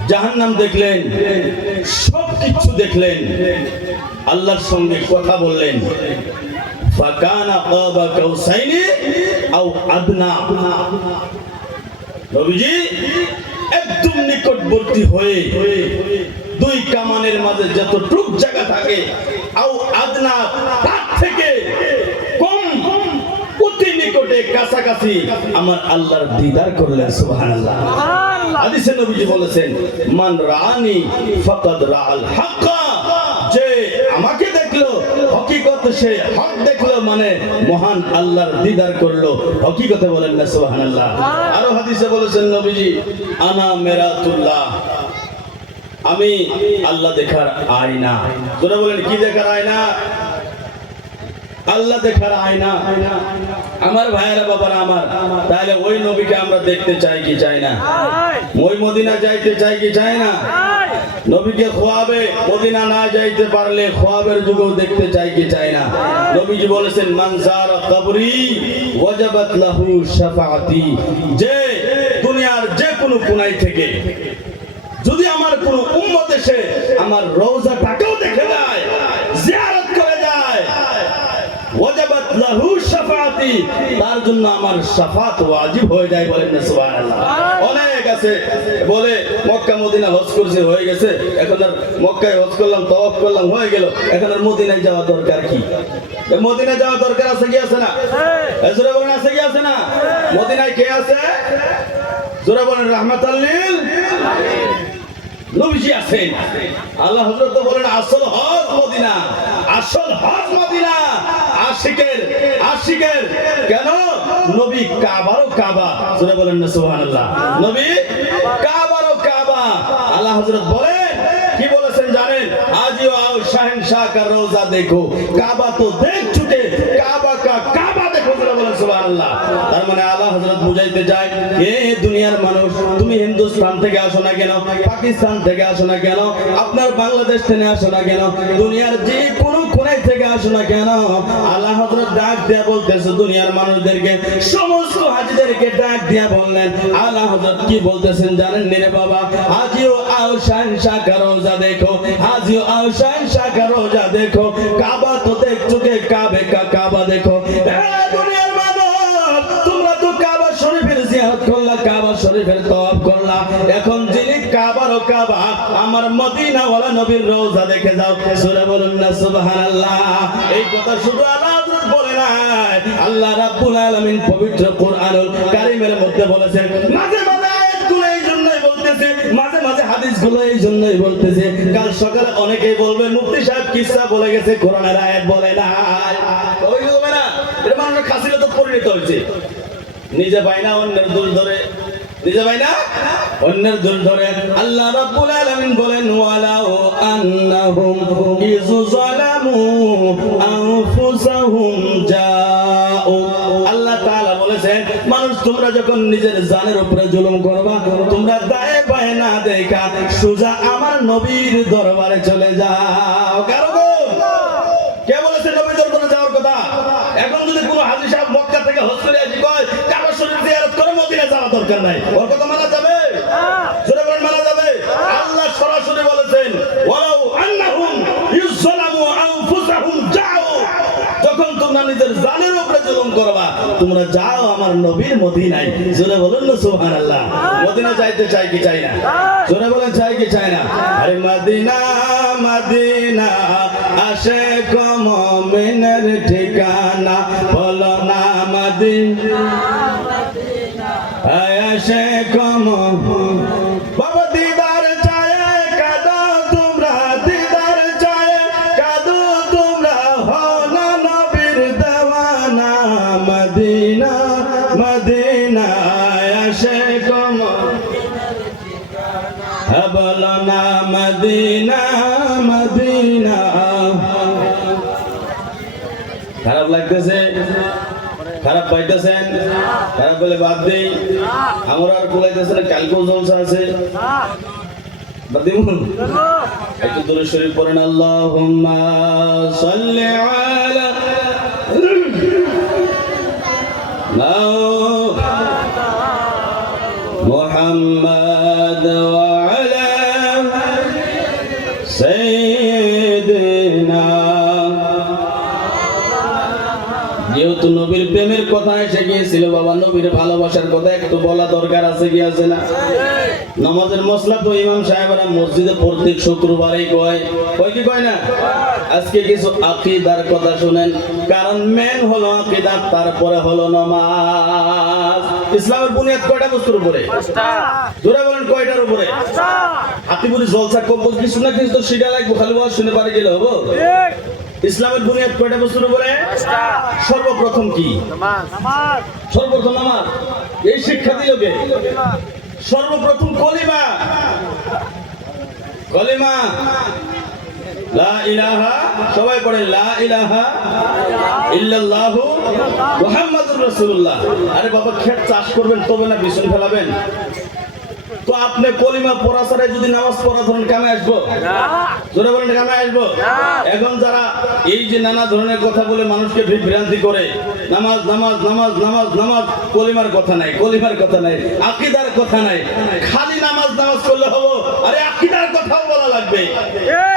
জাহান্নাম দেখলেন, সব কিছু দেখলেন, আল্লাহর সঙ্গে কথা বললেন। ফাকানা কাবা কাউসাইনি আও আদনা। নবীজি একদম নিকটবর্তী হয়ে দুই কামানের মাঝে যতটুক জায়গা থাকে, আও আদনা তার থেকে কম, অতি নিকটে কাছাকাছি আমার আল্লাহর দিদার করলেন। সুবহানাল্লাহ। হাদিসে নবীজি বলেছেন, মান রাআনি ফাকাদ রাআল হাক্কা। যে আমাকে দেখলো হকিকতে সে হক দেখলো, মানে মহান আল্লাহর দিদার করলো। হকিকতে বলেন না সুবহানাল্লাহ। আরো হাদিসে বলেছেন নবীজি, আনা মিরাতুল্লাহ, আমি আল্লাহ দেখার আয়না। তোরা বলেন কি দেখার আয়না? আল্লাহ দেখার আয়না। আমার ভাইয়েরা, বাবারা আমার, তাহলে ওই নবীকে আমরা দেখতে চাই কি চাই না? ওই মদিনা যাইতে চাই কি চাই না? নবীকে খোয়াবে, মদিনা না যাইতে পারলে খোয়াবের যুগেও দেখতে চাই কি চাই না? নবীজি বলেছেন, মান যারা কবরি ওয়াজাবাত লাহু শাফাআতি। যে দুনিয়ার যে কোনো কোণাই থেকে যদি আমার কোন উম্মত এসে আমার রওজাটাকেও দেখে যায়, জিয়ারত করে যায়, ওয়াজাবাত লাহু শাফাআতি, তার জন্য আমার শাফাত ওয়াজিব হয়ে যায়। বলেন না সুবহানাল্লাহ। অনেক আছে বলে মক্কা মদিনা হজ করছে, হয়ে গেছে, এখন আর মক্কায় হজ করলাম, তাওয়াফ করলাম, হয়ে গেল, এখন আর মদিনায় যাওয়া দরকার কি? মদিনায় যাওয়া দরকার আছে কি আছে না? জোরে বলেন, আছে কি আছে না? মদিনায় কে আছে? জোরে বলেন, রাহমাতাল লিল আলামিন নবীজি আছেন। আল্লাহ হযরত বলেন, আসল হজ মদিনা, আসল হজ মদিনা। আশিকের কেন? নবী কাবারও কাবা। জোরে বলেন না সুবহানাল্লাহ। নবী কাবারও কাবা। আল্লাহ হযরত বলেন, কি বলেছেন জানেন? আজিও আও শাহেনশাহ কা রওজা দেখো, কাবা তো দেখ চুকে, কাবা কা কাবা দেখো। জোরে বলেন সুবহানাল্লাহ। তার মানে আল্লাহ হযরত বুঝাইতে যায়, এ দুনিয়ার মানুষ, তুমি হিন্দুস্তান থেকে আসো না কেন, পাকিস্তান থেকে আসো না কেন, আপনার বাংলাদেশ থেকে আসো না কেন, দুনিয়ার যে কোনো কোণায় থেকে আসো না কেন, আল্লাহ হযরত ডাক দিয়া বলতেছে দুনিয়ার মানুষদেরকে, সমস্ত হাজীদেরকে ডাক দিয়া বললেন। আল্লাহ হযরত কি বলতেছেন জানেন রে বাবা? আজিও আও শাহেনশাহ কা রওজা দেখো, আজিও আও শাহেনশাহ কা রওজা দেখো, কাবা তো দেখ চুকে, কাবে কা কাবা দেখো। দুনিয়ার মানুষ, তোমরা তো কাবা শরীফের জিয়ারত করলা, কাবা শরীফের তওয়াফ করলা, এখন যিনি কাবারও কাবা, আমার মদিনা ওয়ালা নবীর রওজা দেখে যাও। সূরা বলুন না সুবহানাল্লাহ। এই কথা শুধু আল্লাহ হযরত বলে নাই, আল্লাহ রাব্বুল আলামিন পবিত্র কোরআনুল কারীমের মধ্যে বলেছেন। মাঝে মাঝে আয়াতগুলো এই জন্যই বলতেছে, মাঝে মাঝে হাদিসগুলো এই জন্যই বলতেছে। কাল সকালে অনেকেই বলবে মুফতি সাহেব কিসসা বলে গেছে, কোরআনের আয়াত বলে না। ওই বলবে না, এটা মানুষের খাসিলে তো পরিণত হয়েছে। নিজে পাই না, অন্যের দোষ ধরে, নিজে পাই না, অন্যের দোষ ধরে। আল্লাহ রাব্বুল আলামিন বলেন, ওয়ালাউ আন্নাহুম ইযু যালামু আনফুসাহুম জাউ। আল্লাহ তাআলা বলেছেন, মানুষ তোমরা যখন নিজের জানের উপরে জুলুম করবা, তোমরা দায়ে বায়ে না দেখা সোজা আমার নবীর দরবারে চলে যাও। কারণ কে বলেছে নবীর দরবারে যাওয়ার কথা? এখন যদি কোনো হাজী সাহেব মক্কা থেকে হজ করে আসি কয় কাবা শরীফ জিয়ারত করে মদিনা যাওয়ার দরকার নাই, ওর কথা মানা যাবে? জোরে বলেন, মানা যাবে? আল্লাহ সরাসরি বলেছেন, ওয়ালাউ আন্নাহুম ইযলামু আনফুসাহুম জাউ। যখন তোমরা নিজের জানের উপরে জুলুম করবা, তোমরা যাও আমার নবীর মদিনায়। জোরে বলুন না সুবহানাল্লাহ। মদিনা যাইতে চাই কি চাই না? জোরে বলেন চাই কি চাই না? আরে মদিনা মদিনা আশিক মুমিনের ঠিকানা, বলো না মদিনা মদিনা আশিক মুমিন। বাবা দিদার চায় কাঁদো তোমরা, দিদার চায় কাঁদো তোমরা, হলো নবীর দেওয়ানা। মদিনা মদিনা আশিক মুমিনের ঠিকানা, বলো না মদিনা মদিনা। খারাপ লাগতেছে? খারাপ পাইতেছেন? খারাপ বলে বাদ দেই। আমার আর কুলাইতেছে না, কালকেও জলসা আছে। বাদ দিব? একটু দরুদ শরীফ পড়েন। আল্লাহুম্মা সাল্লি আলা মুহাম্মাদ ওয়া আলা সাইয়্যিদিনা। যেহেতু নবীর প্রেমের কথা এসে গিয়েছিল বাবা, নবীর ভালোবাসার কথা একটু বলা দরকার আছে কি আছে না? নামাজের মশলা তো ইমাম সাহেবরা মসজিদে প্রত্যেক শুক্রবারই কয় কি কয় না? আজকে কিছু আকীদার কথা শুনেন, কারণ মেন হলো আকীদা, তারপরে হলো নামাজ। ইসলামের বুনিয়াদ কয়টা বস্তুর উপরে? জোরে বলেন কয়টার উপরে? হাতিপুরি জলসা কম্পোজ কিছু না কিছু তো শিখা লাগবে, খালি ওয়াজ শুনে পারে গেলে হবো? ইসলামের বুনিয়াদ কয়টা বস্তুর উপরে? সর্বপ্রথম কি? সর্বপ্রথম নামাজ। এই শিক্ষা দিল কে? সর্বপ্রথম কলিমা। কলিমা লা ইলাহা, সবাই পড়ে লা ইলাহা ইল্লাল্লাহু মুহাম্মাদুর রাসূলুল্লাহ। আরে বাবা, ক্ষেত চাষ করবেন তবে না বিছন ফেলাবেন? তো আপনি কলিমা পড়া ছাড়া যদি নামাজ পড়া ধরেন, কামে আসবো? জোরে বলেন কামে আসবো? এখন যারা এই যে নানা ধরনের কথা বলে মানুষকে বিভ্রান্তি করে, নামাজ নামাজ নামাজ নামাজ নামাজ, কলিমার কথা নাই, কলিমার কথা নাই, আকীদার কথা নাই, খালি নামাজ নামাজ করলে হবো? আরে আকীদার কথাও বলা লাগবে।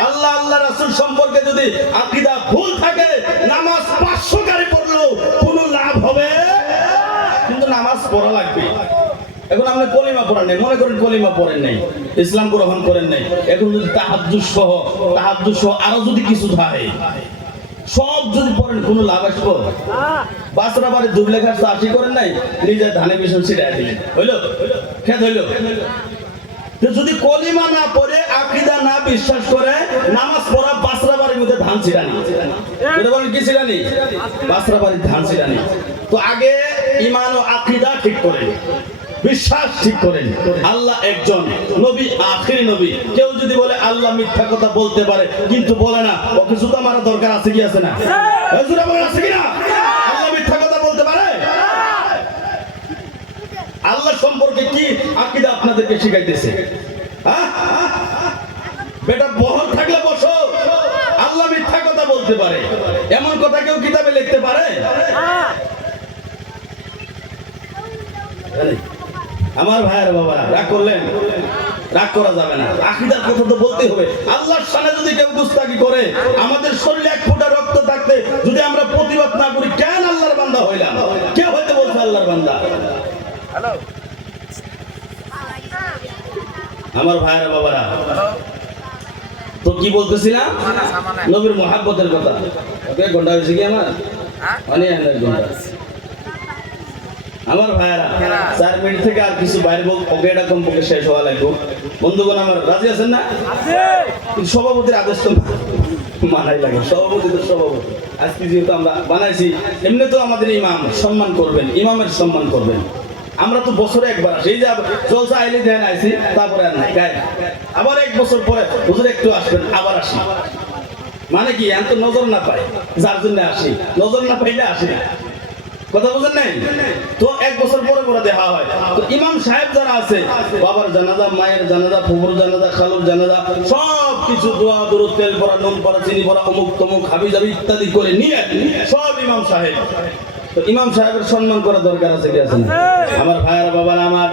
আল্লাহ আল্লাহ রাসূল সম্পর্কে যদি আকীদা ভুল থাকে, নামাজ 500 গাড়ি পড়লেও কোনো লাভ হবে, কিন্তু নামাজ পড়া লাগবে। এখন আপনি কলিমা পড়েন নাই, মনে করেন কলিমা পড়েন নাই, ইসলাম গ্রহণ করেন নাই, এখন যদি তাহাজ্জুদ সহ আরো যদি কিছু থাকে, সব যদি পড়েন, কোনো লাভ আসবো? বাসরা বাড়ি দুর্লেখার চাষি করেন নাই, নিজের ধানে বিছন ছিড়াই দিলেন, হইলো? খেত হইলো? যদি কলিমা না পড়ে, আকীদা না বিশ্বাস করে, নামাজ পড়া বাসরা বাড়ির মধ্যে ধান ছিড়ানি। এটা বলেন কি ছিড়ানি? বাসরা বাড়ির ধান ছিড়ানি। তো আগে ঈমান ও আকীদা ঠিক করেন, বিশ্বাস ঠিক করেন। আল্লাহ একজন, নবী আখিরি নবী। কেউ যদি বলে আল্লাহ মিথ্যা কথা বলতে পারে কিন্তু বলে না, ওকে জুতা মারা দরকার আছে কি আছে না? হুজুর বলেন আছে কি না? আল্লাহ মিথ্যা কথা বলতে পারে? আল্লাহ সম্পর্কে কি আকীদা আপনাদেরকে শিখাইতেছে? হ্যাঁ, বেটা বহন থাকলে বসো। আল্লাহ মিথ্যা কথা বলতে পারে, এমন কথা কেউ কিতাবে লিখতে পারে? আমার ভাইয়ের বাবা, রাগ করলেন? রাগ করা যাবে না, আকীদার কথা তো বলতে হবে। আল্লাহর সামনে যদি কেউ গুস্তাখি করে, আমাদের শরীরে এক ফোঁটা রক্ত থাকতে যদি আমরা প্রতিবাদ না করি, কেন আল্লাহর বান্দা হইলাম? কে হইতে বলছে আল্লাহর বান্দা? আমার ভাইয়ের বাবারা, তো কি বলতেছিলাম? নবীর মুহাব্বতের কথা। ওকে ঘন্টা হয়েছে কি আমার? আমার ভাইয়েরা, 4 মিনিট থেকে আর কিছু বাইরে বল, ওকে এটা কমপক্ষে শেষ হওয়া লাগবে। বন্ধুগণ আমার রাজি আছেন না? সভাপতির আদেশ তো মানাই লাগে, সভাপতি তো সভাপতি। আজকে যেহেতু আমরা বানাইছি, এমনি তো আমাদের ইমাম সম্মান করবেন, ইমামের সম্মান করবেন। আমরা তো বছরে একবার আসি, এই যে জলসা আইলে দেন আইছি, তারপরে আর নাই গায়ে, আবার 1 বছর পরে হুজুর একটু আসবেন, আবার আসি। মানে কি, এত নজর না পাই, যার জন্য আসি, নজর না পাইলে আসি না। কথা বুঝেন নাই? তো 1 বছর পরে পরে দেখা হয়। তো ইমাম সাহেব যারা আছে, বাবার জানাজা, মায়ের জানাজা, ফুফুর জানাজা, খালুর জানাজা, সব কিছু দোয়া দরুদ, তেল পড়া, নুন পড়া, চিনি পড়া, অমুক তমুক হাবি জাবি ইত্যাদি করে নিয়ে সব ইমাম সাহেব। তো ইমাম সাহেবের সম্মান করা দরকার আছে কি আছে না? আমার ভাইয়েরা বাবারা আমার,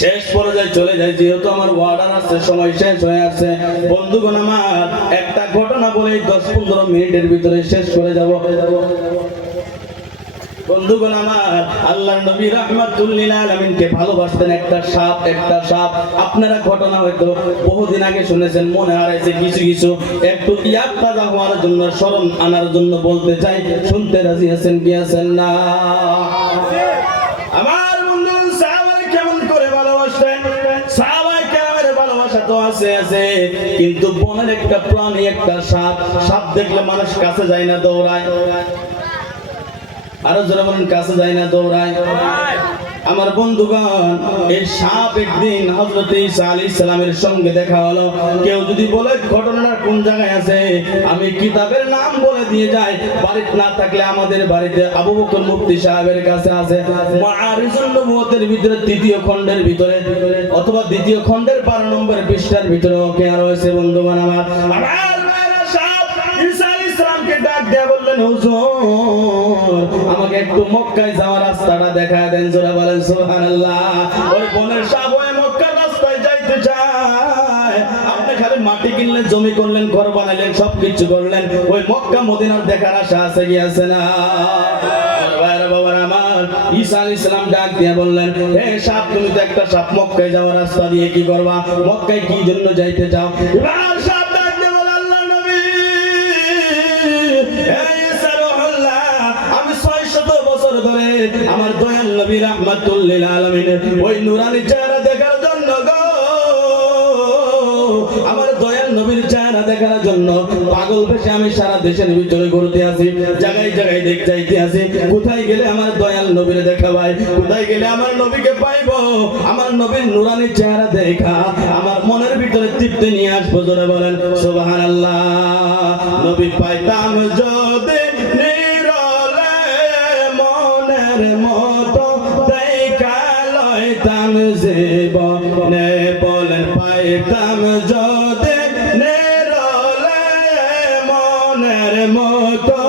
শেষ পর্যায়ে চলে যায়, যেহেতু আমার ওয়ার্ডার আছে, সময় শেষ হয়ে আসছে। বন্ধুগণ আমার, একটা ঘটনা বলে 10-15 মিনিটের ভিতরে শেষ করে যাব। বন্ধুগণ আমার, আল্লাহর নবী রাহমাতুল লিল আলামিনকে ভালোবাসতেন একটা সাপ। আপনারা ঘটনা হয়তো বহুদিন আগে শুনেছেন, মনে হারাইছে কিছু কিছু, একটু ইয়াদ তাজা হওয়ার জন্য, স্মরণ আনার জন্য বলতে চাই। শুনতে রাজি আছেন কি আছেন না? আমার বন্ধু সাহাবায়ে কেমন করে ভালোবাসতেন? সাহাবায়ে কেরামের ভালোবাসা তো আছে, কিন্তু বনের একটা প্রাণী, একটা সাপ দেখলে মানুষ কাছে যায় না, দৌড়ায়। আরো যারা বলেন কাছে যায় না, দৌড়ায়। আমার বন্ধুগণ, এই সাপ একদিন হযরত ঈসা আলাইহিস সালামের সঙ্গে দেখা হলো। কেউ যদি বলে ঘটনাটা কোন জায়গায় আছে, আমি কিতাবের নাম বলে দিয়ে যাই। বাড়িতে না থাকলে আমাদের বাড়িতে আবু বকর মুফতি সাহেবের কাছে আছে, মাআরিজুন নবুওয়াতের ভিতরে 3য় খণ্ডের ভিতরে, অথবা 2য় খণ্ডের 12 নম্বর পৃষ্ঠার ভিতরে ওকে আর রয়েছে। বন্ধুগণ আমার, সাপ ঈসা আলাইহিস সালামকে ডাক দিয়ে বললেন, হুজুর আমাকে একটু মক্কায় যাওয়ার রাস্তাটা দেখায় দেন। জোরে বলেন সুবহানাল্লাহ। ওই বনের সাপ ওই মক্কার রাস্তায় যাইতে চায়। আপনি খালি মাটি কিনলেন, জমি করলেন, ঘর বানাইলেন, সবকিছু করলেন, ওই মক্কা মদিনার দেখার আশা আছে কি আছে না? ঈসা আলাইহিস সালাম ডাক দিয়ে বললেন, হে সাপ, তুমি তো একটা সাপ, মক্কায় যাওয়ার রাস্তা দিয়ে কি করবা? মক্কায় কি জন্য যাইতে চাও? এবার সাপ ডাক দিয়ে বলে, আল্লাহর নবী, আমি 600 বছর ধরে আমার দয়াল নবী রাহমাতুল লিল আলামিনের ওই নূরানি চেহারা দেখার জন্য গো, আমার দয়াল নবীর চেহারা দেখার জন্য পাগল বেশে আমি সারা দেশের ভিতরে ঘুরতে আসি, জায়গায় জায়গায় দেখতে যাইতে আসি। কোথায় গেলে আমার দয়াল নবীর দেখা পাই, কোথায় গেলে আমার নবীকে পাইবো, আমার নবীর নূরানি চেহারা দেখা আমার মনের ভিতরে তৃপ্তি নিয়ে আসবো। জোরে বলেন সুবহানাল্লাহ। নবী পাইতাম যদি নিরলে মনের মতো দেখা লইতাম জীবনে, বলেন পাইতাম যদি নিরলে মনের মতো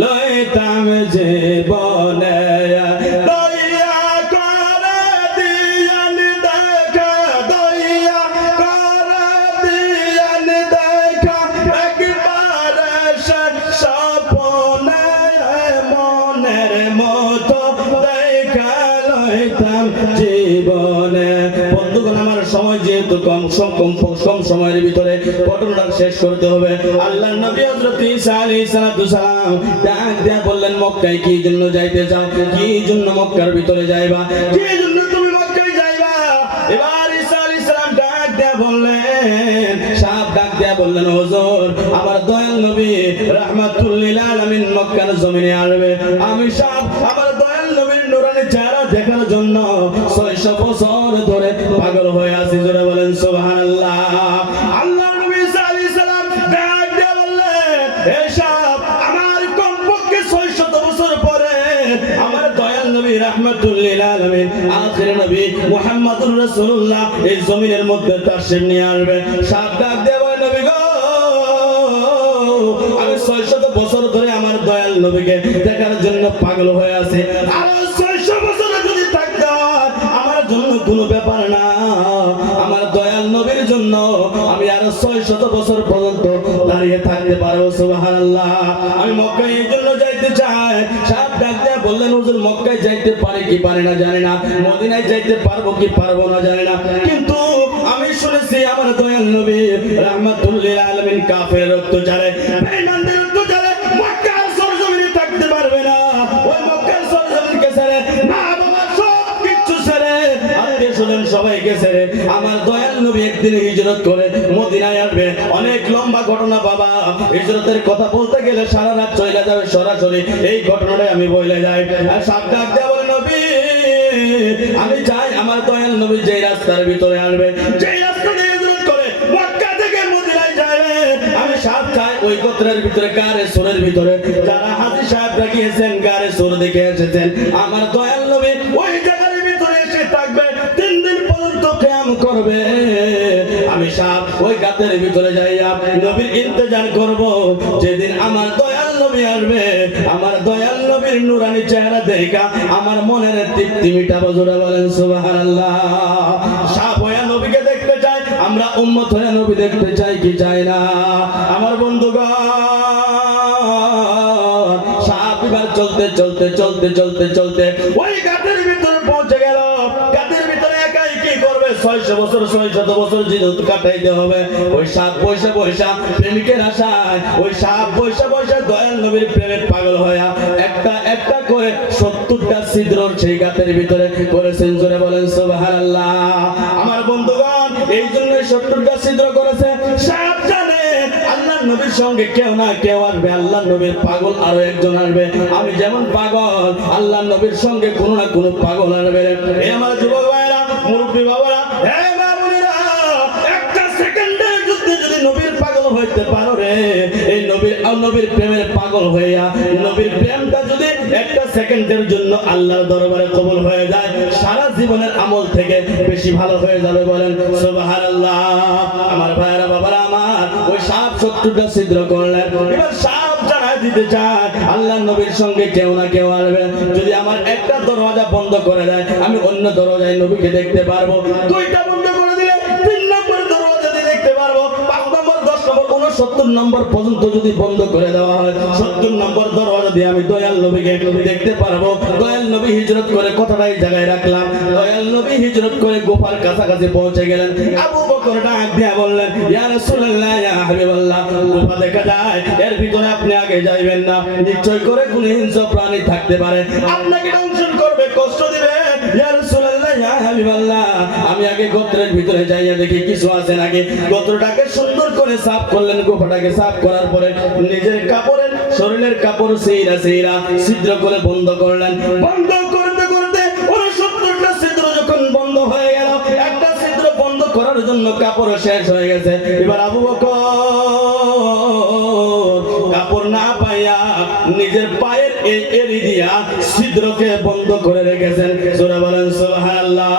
লইতাম জীবনে, দয়া করে দিয়ান দেখা, দয়া করে দিয়ান দেখা, একবার স্বপ্নে মনের মতো দেখা লইতাম জীবনে। বন্ধুগণ আমার, সময় যেহেতু কম সময়ের ভিতরে ঘটনাটা শেষ করতে হবে। আল্লাহর নবী হযরত ঈসা আলাইহিস সালাম ডাক দিয়ে বললেন, মক্কায় কি জন্য যাইতে চাও? কি জন্য মক্কার ভিতরে যাইবা? কি জন্য তুমি মক্কায় যাইবা? এবার ঈসা আলাইহিস সালাম ডাক দিয়ে বললেন, সাপ ডাক দিয়ে বললেন, হুজুর আমার দয়াল নবী রাহমাতুল লিল আলামিন মক্কার জমিনে আসবে। আমি সাপ আমার দয়াল নবীর নূরানি চেহারা দেখার জন্য 600 বছর ধরে পাগল হয়ে আছি। জোরে বলেন সুবহানাল্লাহ। আল্লাহর নবী ঈসা আলাইহিস সালাম ডাক দিয়ে বললেন, হে সাপ, আমার কমপক্ষে 600 বছর পরে আমার দয়াল নবী রাহমাতুল লিল আলামিন আখির নবী মুহাম্মদুর রাসূলুল্লাহ এই জমিনের মধ্যে তাশরীফ নিয়ে আসবে। সাপ ডাক দিয়ে বলে, নবী গো, আমি 600 বছর ধরে আমার দয়াল নবীকে দেখার জন্য পাগল হয়ে আছে। আর 600 বছর যদি থাকতে আমার জন্য কোনো ব্যাপার না, আমার দয়াল নবীর জন্য আমি আরো 600 বছর পর্যন্ত দাঁড়িয়ে থাকতে পারবো। সুবহানাল্লাহ। আমি মক্কায় এই জন্য যাইতে চাই। সাপ ডাক দিয়ে বললেন, হুজুর মক্কায় যাইতে পারে কি পারে না জানি না, মদিনায় যাইতে পারবো কি পারবো না জানি না, কিন্তু আমি শুনেছি আমার দয়াল নবী রাহমাতুল লিল আলামিন কাফের রক্ত ঝরে, বেঈমানদের রক্ত ঝরে, মক্কার সরজমিনে থাকতে পারবে না। ওই মক্কার সরজমিনকে ছেড়ে, মা বাবা সব কিছু ছেড়ে, আত্মীয় স্বজন সবাইকে ছেড়ে আমার দয়াল নবী একদিন হিজরত করে মদিনায় আসবে। অনেক লম্বা ঘটনা বাবা, হিজরতের কথা বলতে গেলে সারা রাত চলে যাবে সরাসরি, এই ঘটনাটাই আমি বলে যাই। আর সাপ ডাক দিয়ে বলে, নবী আমি চাই আমার দয়াল নবী যে রাস্তার ভিতরে আসবে, যে রাস্তা দিয়ে হিজরত করে মক্কা থেকে মদিনায় যাবে, আমি সাপ চাই ওই গোত্রের ভিতরে, গারে সোরের ভিতরে যারা হাজী সাহেবরা গিয়েছেন গারে সোর দেখে এসেছেন, আমার দয়াল নবী ওই জায়গার ভিতরে এসে থাকবে, 3 দিন পর্যন্ত কিয়াম করবে। আমি সাপ ওই গাতে গাতের ভিতরে যাইয়া নবীর ইন্তজার করব যেদিন আমার দয়াল নবী আসবে আমার দয়াল নবীর নূরানি চেহারা দেখা আমার মনের তৃপ্তি মিটাবো জোরে বলেন সুবহানাল্লাহ সাপ হয়ে নবীকে দেখতে চাই আমরা উম্মত হয়ে নবী দেখতে চাই কি চাই না আমার বন্ধুগণ সাপ এবার চলতে চলতে চলতে চলতে চলতে ওই গাতের ভিতরে পৌঁছে গেল গাতের ভিতরে একাই কি করবে 600 বছর 600 বছর জীবন কাটাইতে হবে ওই সাপ পয়সা পয়সা প্রেমিকের আশায় ওই সাপ পয়সা পয়সা দয়াল নবীর প্রেমে পাগল হয়ে একটা একটা করে 70টা ছিদ্র সেই গাতের ভিতরে করেছেন জোরে বলেন সুবহানাল্লাহ আমার বন্ধুগণ এই জন্য 70টা ছিদ্র করেছে সাপ জানে আল্লাহর নবীর সঙ্গে কেউ না কেউ আসবে আল্লাহর নবীর পাগল আরো একজন আসবে আমি যেমন পাগল আল্লাহর নবীর সঙ্গে কোনো না কোনো পাগল আসবে এই আমার যুবক ভাইরা মুরব্বী বাবারা হে মা বোনেরা একটা সেকেন্ডের যুদ্ধে যদি নবীর পাগল হইতে পারো রে এই নবীর প্রেমের পাগল হইয়া নবীর প্রেমটা যদি একটা সেকেন্ডের জন্য আল্লাহর দরবারে কবুল হয়ে যায় সারা জীবনের আমল থেকে বেশি ভালো হয়ে যাবে বলেন সুবহানাল্লাহ আমার ভাইরা বাবারা আমার ওই সাপ 70টা ছিদ্র করলেন এবার সাপ জানাই দিতে চায় আল্লাহর নবীর সঙ্গে কেউ না কেউ আসবে যদি আমার একটা দরওয়াজা বন্ধ করে দেয় আমি অন্য দরওয়াজায় নবীকে দেখতে পারবো দুইটা বন্ধ করে দিলে 3 নম্বর দরওয়াজা দিয়ে দেখতে পারবো 5 নম্বর 10 নম্বর 69 নম্বর পর্যন্ত যদি বন্ধ করে দেওয়া হয় 70 নম্বর দরওয়াজা দিয়ে আমি দয়াল নবীকে দেখতে পারবো দয়াল নবী হিজরত করে কথাটাই জায়গায় রাখলাম দয়াল নবী হিজরত করে গোফার কাছাকাছি পৌঁছে গেলেন আবু বকর ডাক দিয়া বললেন ইয়া রাসূলুল্লাহ ইয়া হাবিবাল্লাহ গোফা দেখা যায় এর ভিতরে আপনি আগে যাইবেন না নিশ্চয় করে কোন হিংস্র প্রাণী থাকতে পারে আপনাকে দংশন করবে কষ্ট দিবে ইয়া রাসূলুল্লাহ ইয়া হাবিবাল্লাহ আমি আগে গোত্রের ভিতরে যাইয়া দেখি কিছু আছে নাকি গোত্রটাকে সুন্দর করে সাফ করলেন গোফাটাকে সাফ করার পরে নিজের কাপড়ের শরীরের কাপড় সেইরা ছিদ্র করে বন্ধ করলেন বন্ধ করতে করতে ওই 70টা ছিদ্র যখন বন্ধ হয়ে গেল একটা ছিদ্র বন্ধ করার জন্য কাপড় শেষ হয়ে গেছে এবার আবু বকর কাপড় না পাইয়া নিজের পায়ের এই এড়ি দিয়া ছিদ্রকে বন্ধ করে রেখেছেন সূরা বলেন সুবহানাল্লাহ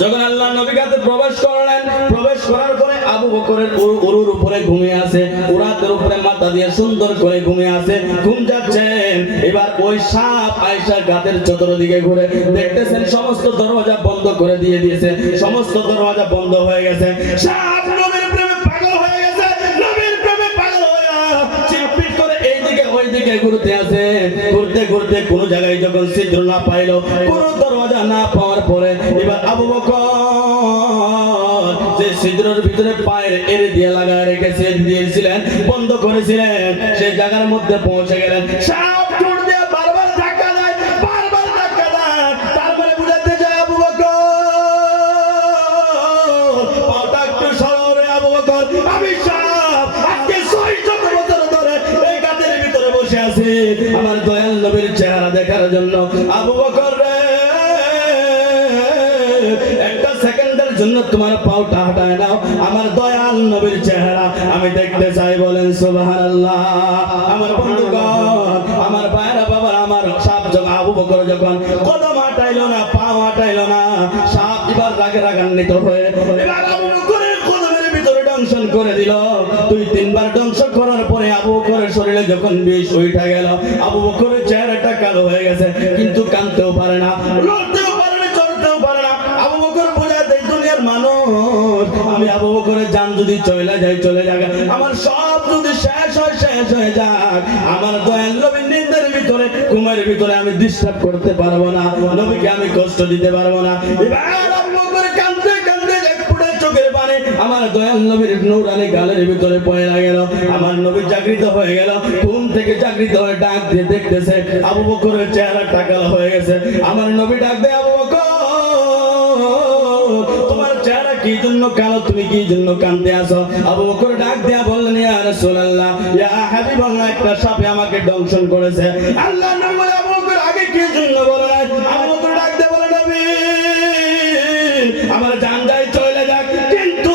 যখন আল্লাহর নবী কাছে প্রবেশ করলেন প্রবেশ করার পরে আবু বকরের উরুর উপরে ঘুমিয়ে আছে উরাতের উপরে মাথা দিয়ে সুন্দর করে ঘুমিয়ে আছে ঘুম যাচ্ছেন এবার ওই সাপ আয়েশা গাতের চতুর্দিকে ঘুরে দেখতেছেন সমস্ত দরওয়াজা বন্ধ করে দিয়ে দিয়েছে সমস্ত দরওয়াজা বন্ধ হয়ে গেছে সাপ নবীর প্রেমে পাগল হয়ে গেছে নবীর প্রেমে পাগল হয়ে চিৎপিট করে এইদিকে ওইদিকে ঘুরতে আছে ঘুরতে ঘুরতে কোন জায়গায় যখন ছিদ্র না পাইলো কোন দরওয়াজা না পাওয়ার পরে এবার আবু বকর যে ছিদ্রের ভিতরে পায়ের এড়ে দিয়ে লাগায় রেখেছে দিয়েছিলেন বন্ধ করেছিলেন সেই জায়গার মধ্যে পৌঁছে গেলেন সাপ ঠোঁট দিয়ে বারবার ধাক্কা দেয় তারপরে বুঝাতে যায় আবু বকর পাটা একটু সরে আবু বকর আমি সাপ আজকে 600 বছর ধরে এই গাতের ভিতরে বসে আছি আমার দয়াল নবীর চেহারা দেখার জন্য আবু বকর রে একটা সেকেন্ডের জন্য তোমার পাওটা হটায় নাও আমার দয়াল নবীর চেহারা আমি দেখতে চাই বলেন সুবহানাল্লাহ আমার বন্ধুগণ আমার ভাইরা বাবা আমার সাপ যখন আবু বকর যখন কদম হাঁটাইলো না পা হাঁটাইলো না সাপ এবার রাগান্বিত হয়ে এবার আবু বকরের কদমের ভিতরে দংশন করে দিল 2-3 বার দংশন করার পরে আবু বকরের শরীরে যখন বিষ উঠে গেল আবু বকরের চেহারাটা কালো হয়ে গেছে কিন্তু কাঁদতেও পারে না লড়তেও পারে না চলতেও পারে না আবু বকর বোঝাতে দুনিয়ার মানুষ আমি আবু বকরের জান যদি চলে যায় আমার সব যদি শেষ হয়ে যাক আমার দয়াল নবীর নিন্দের ভিতরে ঘুমের ভিতরে আমি ডিস্টার্ব করতে পারবো না নবীকে আমি কষ্ট দিতে পারবো না এবার আবু বকর কাঁদতে কাঁদতে এক ফুটে চোখের পানি আমার দয়াল নবীর নূরানি গালের ভিতরে পড়ে গেল আমার নবী জাগৃত হয়ে গেল ঘুম থেকে জাগৃত হয়ে ডাক দিয়ে দেখতেছে আবু বকরের চেহারা টাকাল হয়ে গেছে আমার নবী ডাক দেয় আবু বকর তোমার চেহারা কি জন্য কালো তুমি কি জন্য কাঁদতে আসো আবু বকর ডাক দিয়া বললেন ইয়া রাসূলুল্লাহ ইয়া হাবিবাল্লাহ একটা সাপে আমাকে দংশন করেছে আল্লাহর নবী আবু বকর আগে কি জন্য বলেন আবু বকর ডাক দিয়ে বলে নবী আমার জান যায় চলে যাক কিন্তু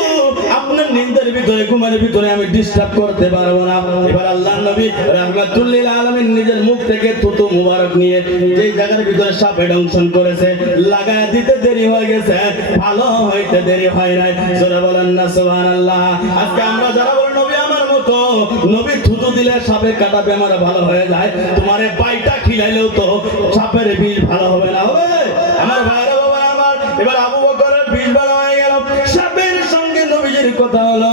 আপনার নিন্দের ভিতরে ঘুমের ভিতরে আমি ডিস্টার্ব করতে পারবো না এবার আল্লাহর নবী রাহমাতুল লিল আলামিন নিজের মুখ থেকে থুতু মুবারক নিয়ে যেই জায়গার ভিতরে সাপে দংশন করেছে, লাগায় দিতে দেরি হয়ে গেছে, ভালো হইতে দেরি হয় নাই। জোরে বলেন না সুবহানাল্লাহ। আজকে আমরা যারা বলি নবী আমার মতো, নবী থুতু দিলে সাপে কাটা বেমার ভালো হয়ে যায়, তোমারে পাইটা খিলাইলেও তো সাপের বিষ ভালো হবে না, হবে? আমার ভাইরা বাবা আমার, এবার আবু বকরের বিষ ভালো হয়ে গেল, সাপের সঙ্গে নবীজির কথা হলো,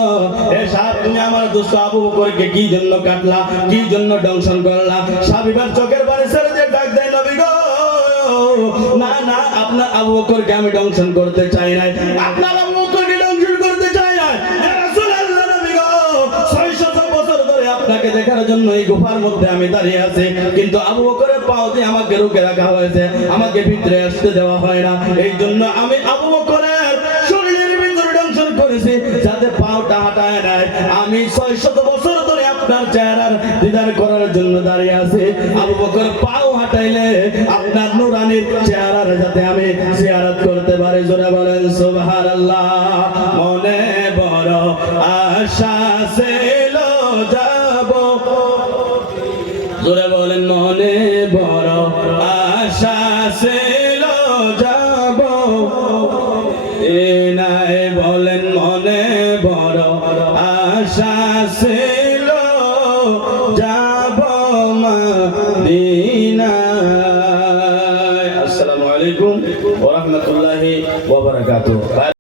এ সাপ তুমি আমার দোস্ত আবু বকরকে কি জন্য কাটলা, কি জন্য দংশন করলা? সাপ এবার চোখের পানি ছেড়ে দিয়ে ডাক দেয়, নবী গো, না না, আপনার আবু বকরকে আমি দংশন করতে চাই নাই, আপনার আবু বকরকে দংশন করতে চাই নাই, ইয়া রাসূলুল্লাহ, নবী গো, 600 বছর ধরে আপনাকে দেখার জন্য এই গুফার মধ্যে আমি দাঁড়িয়ে আছি, কিন্তু আবু বকরের পাও দিয়ে আমাকে রুকে রাখা হয়েছে, আমাকে ভিতরে আসতে দেওয়া হয় না, এই জন্য আমি আবু বকরের শরীরের ভিতরে দংশন করেছি, যাতে পাওটা হাঁটায় নাই। আমি 600 বছর ধরে আপনার চেহারার দিদার করার জন্য দাঁড়িয়ে আছি, আবু বকর পাও হাঁটাইলে আপনার নূরানির চেহারার যাতে আমি জিয়ারত করতে পারি। জোরে বলেন সুবহানাল্লাহ। মনে বড় আশা ছিল যাব, জোরে বলেন মনে বড় আশা ছিল যাব, এ নাই বলেন মনে বড় আশা ছিল যাব মদিনায়। আসসালামু আলাইকুম ওয়া রাহমাতুল্লাহি ওয়া বারাকাতুহু।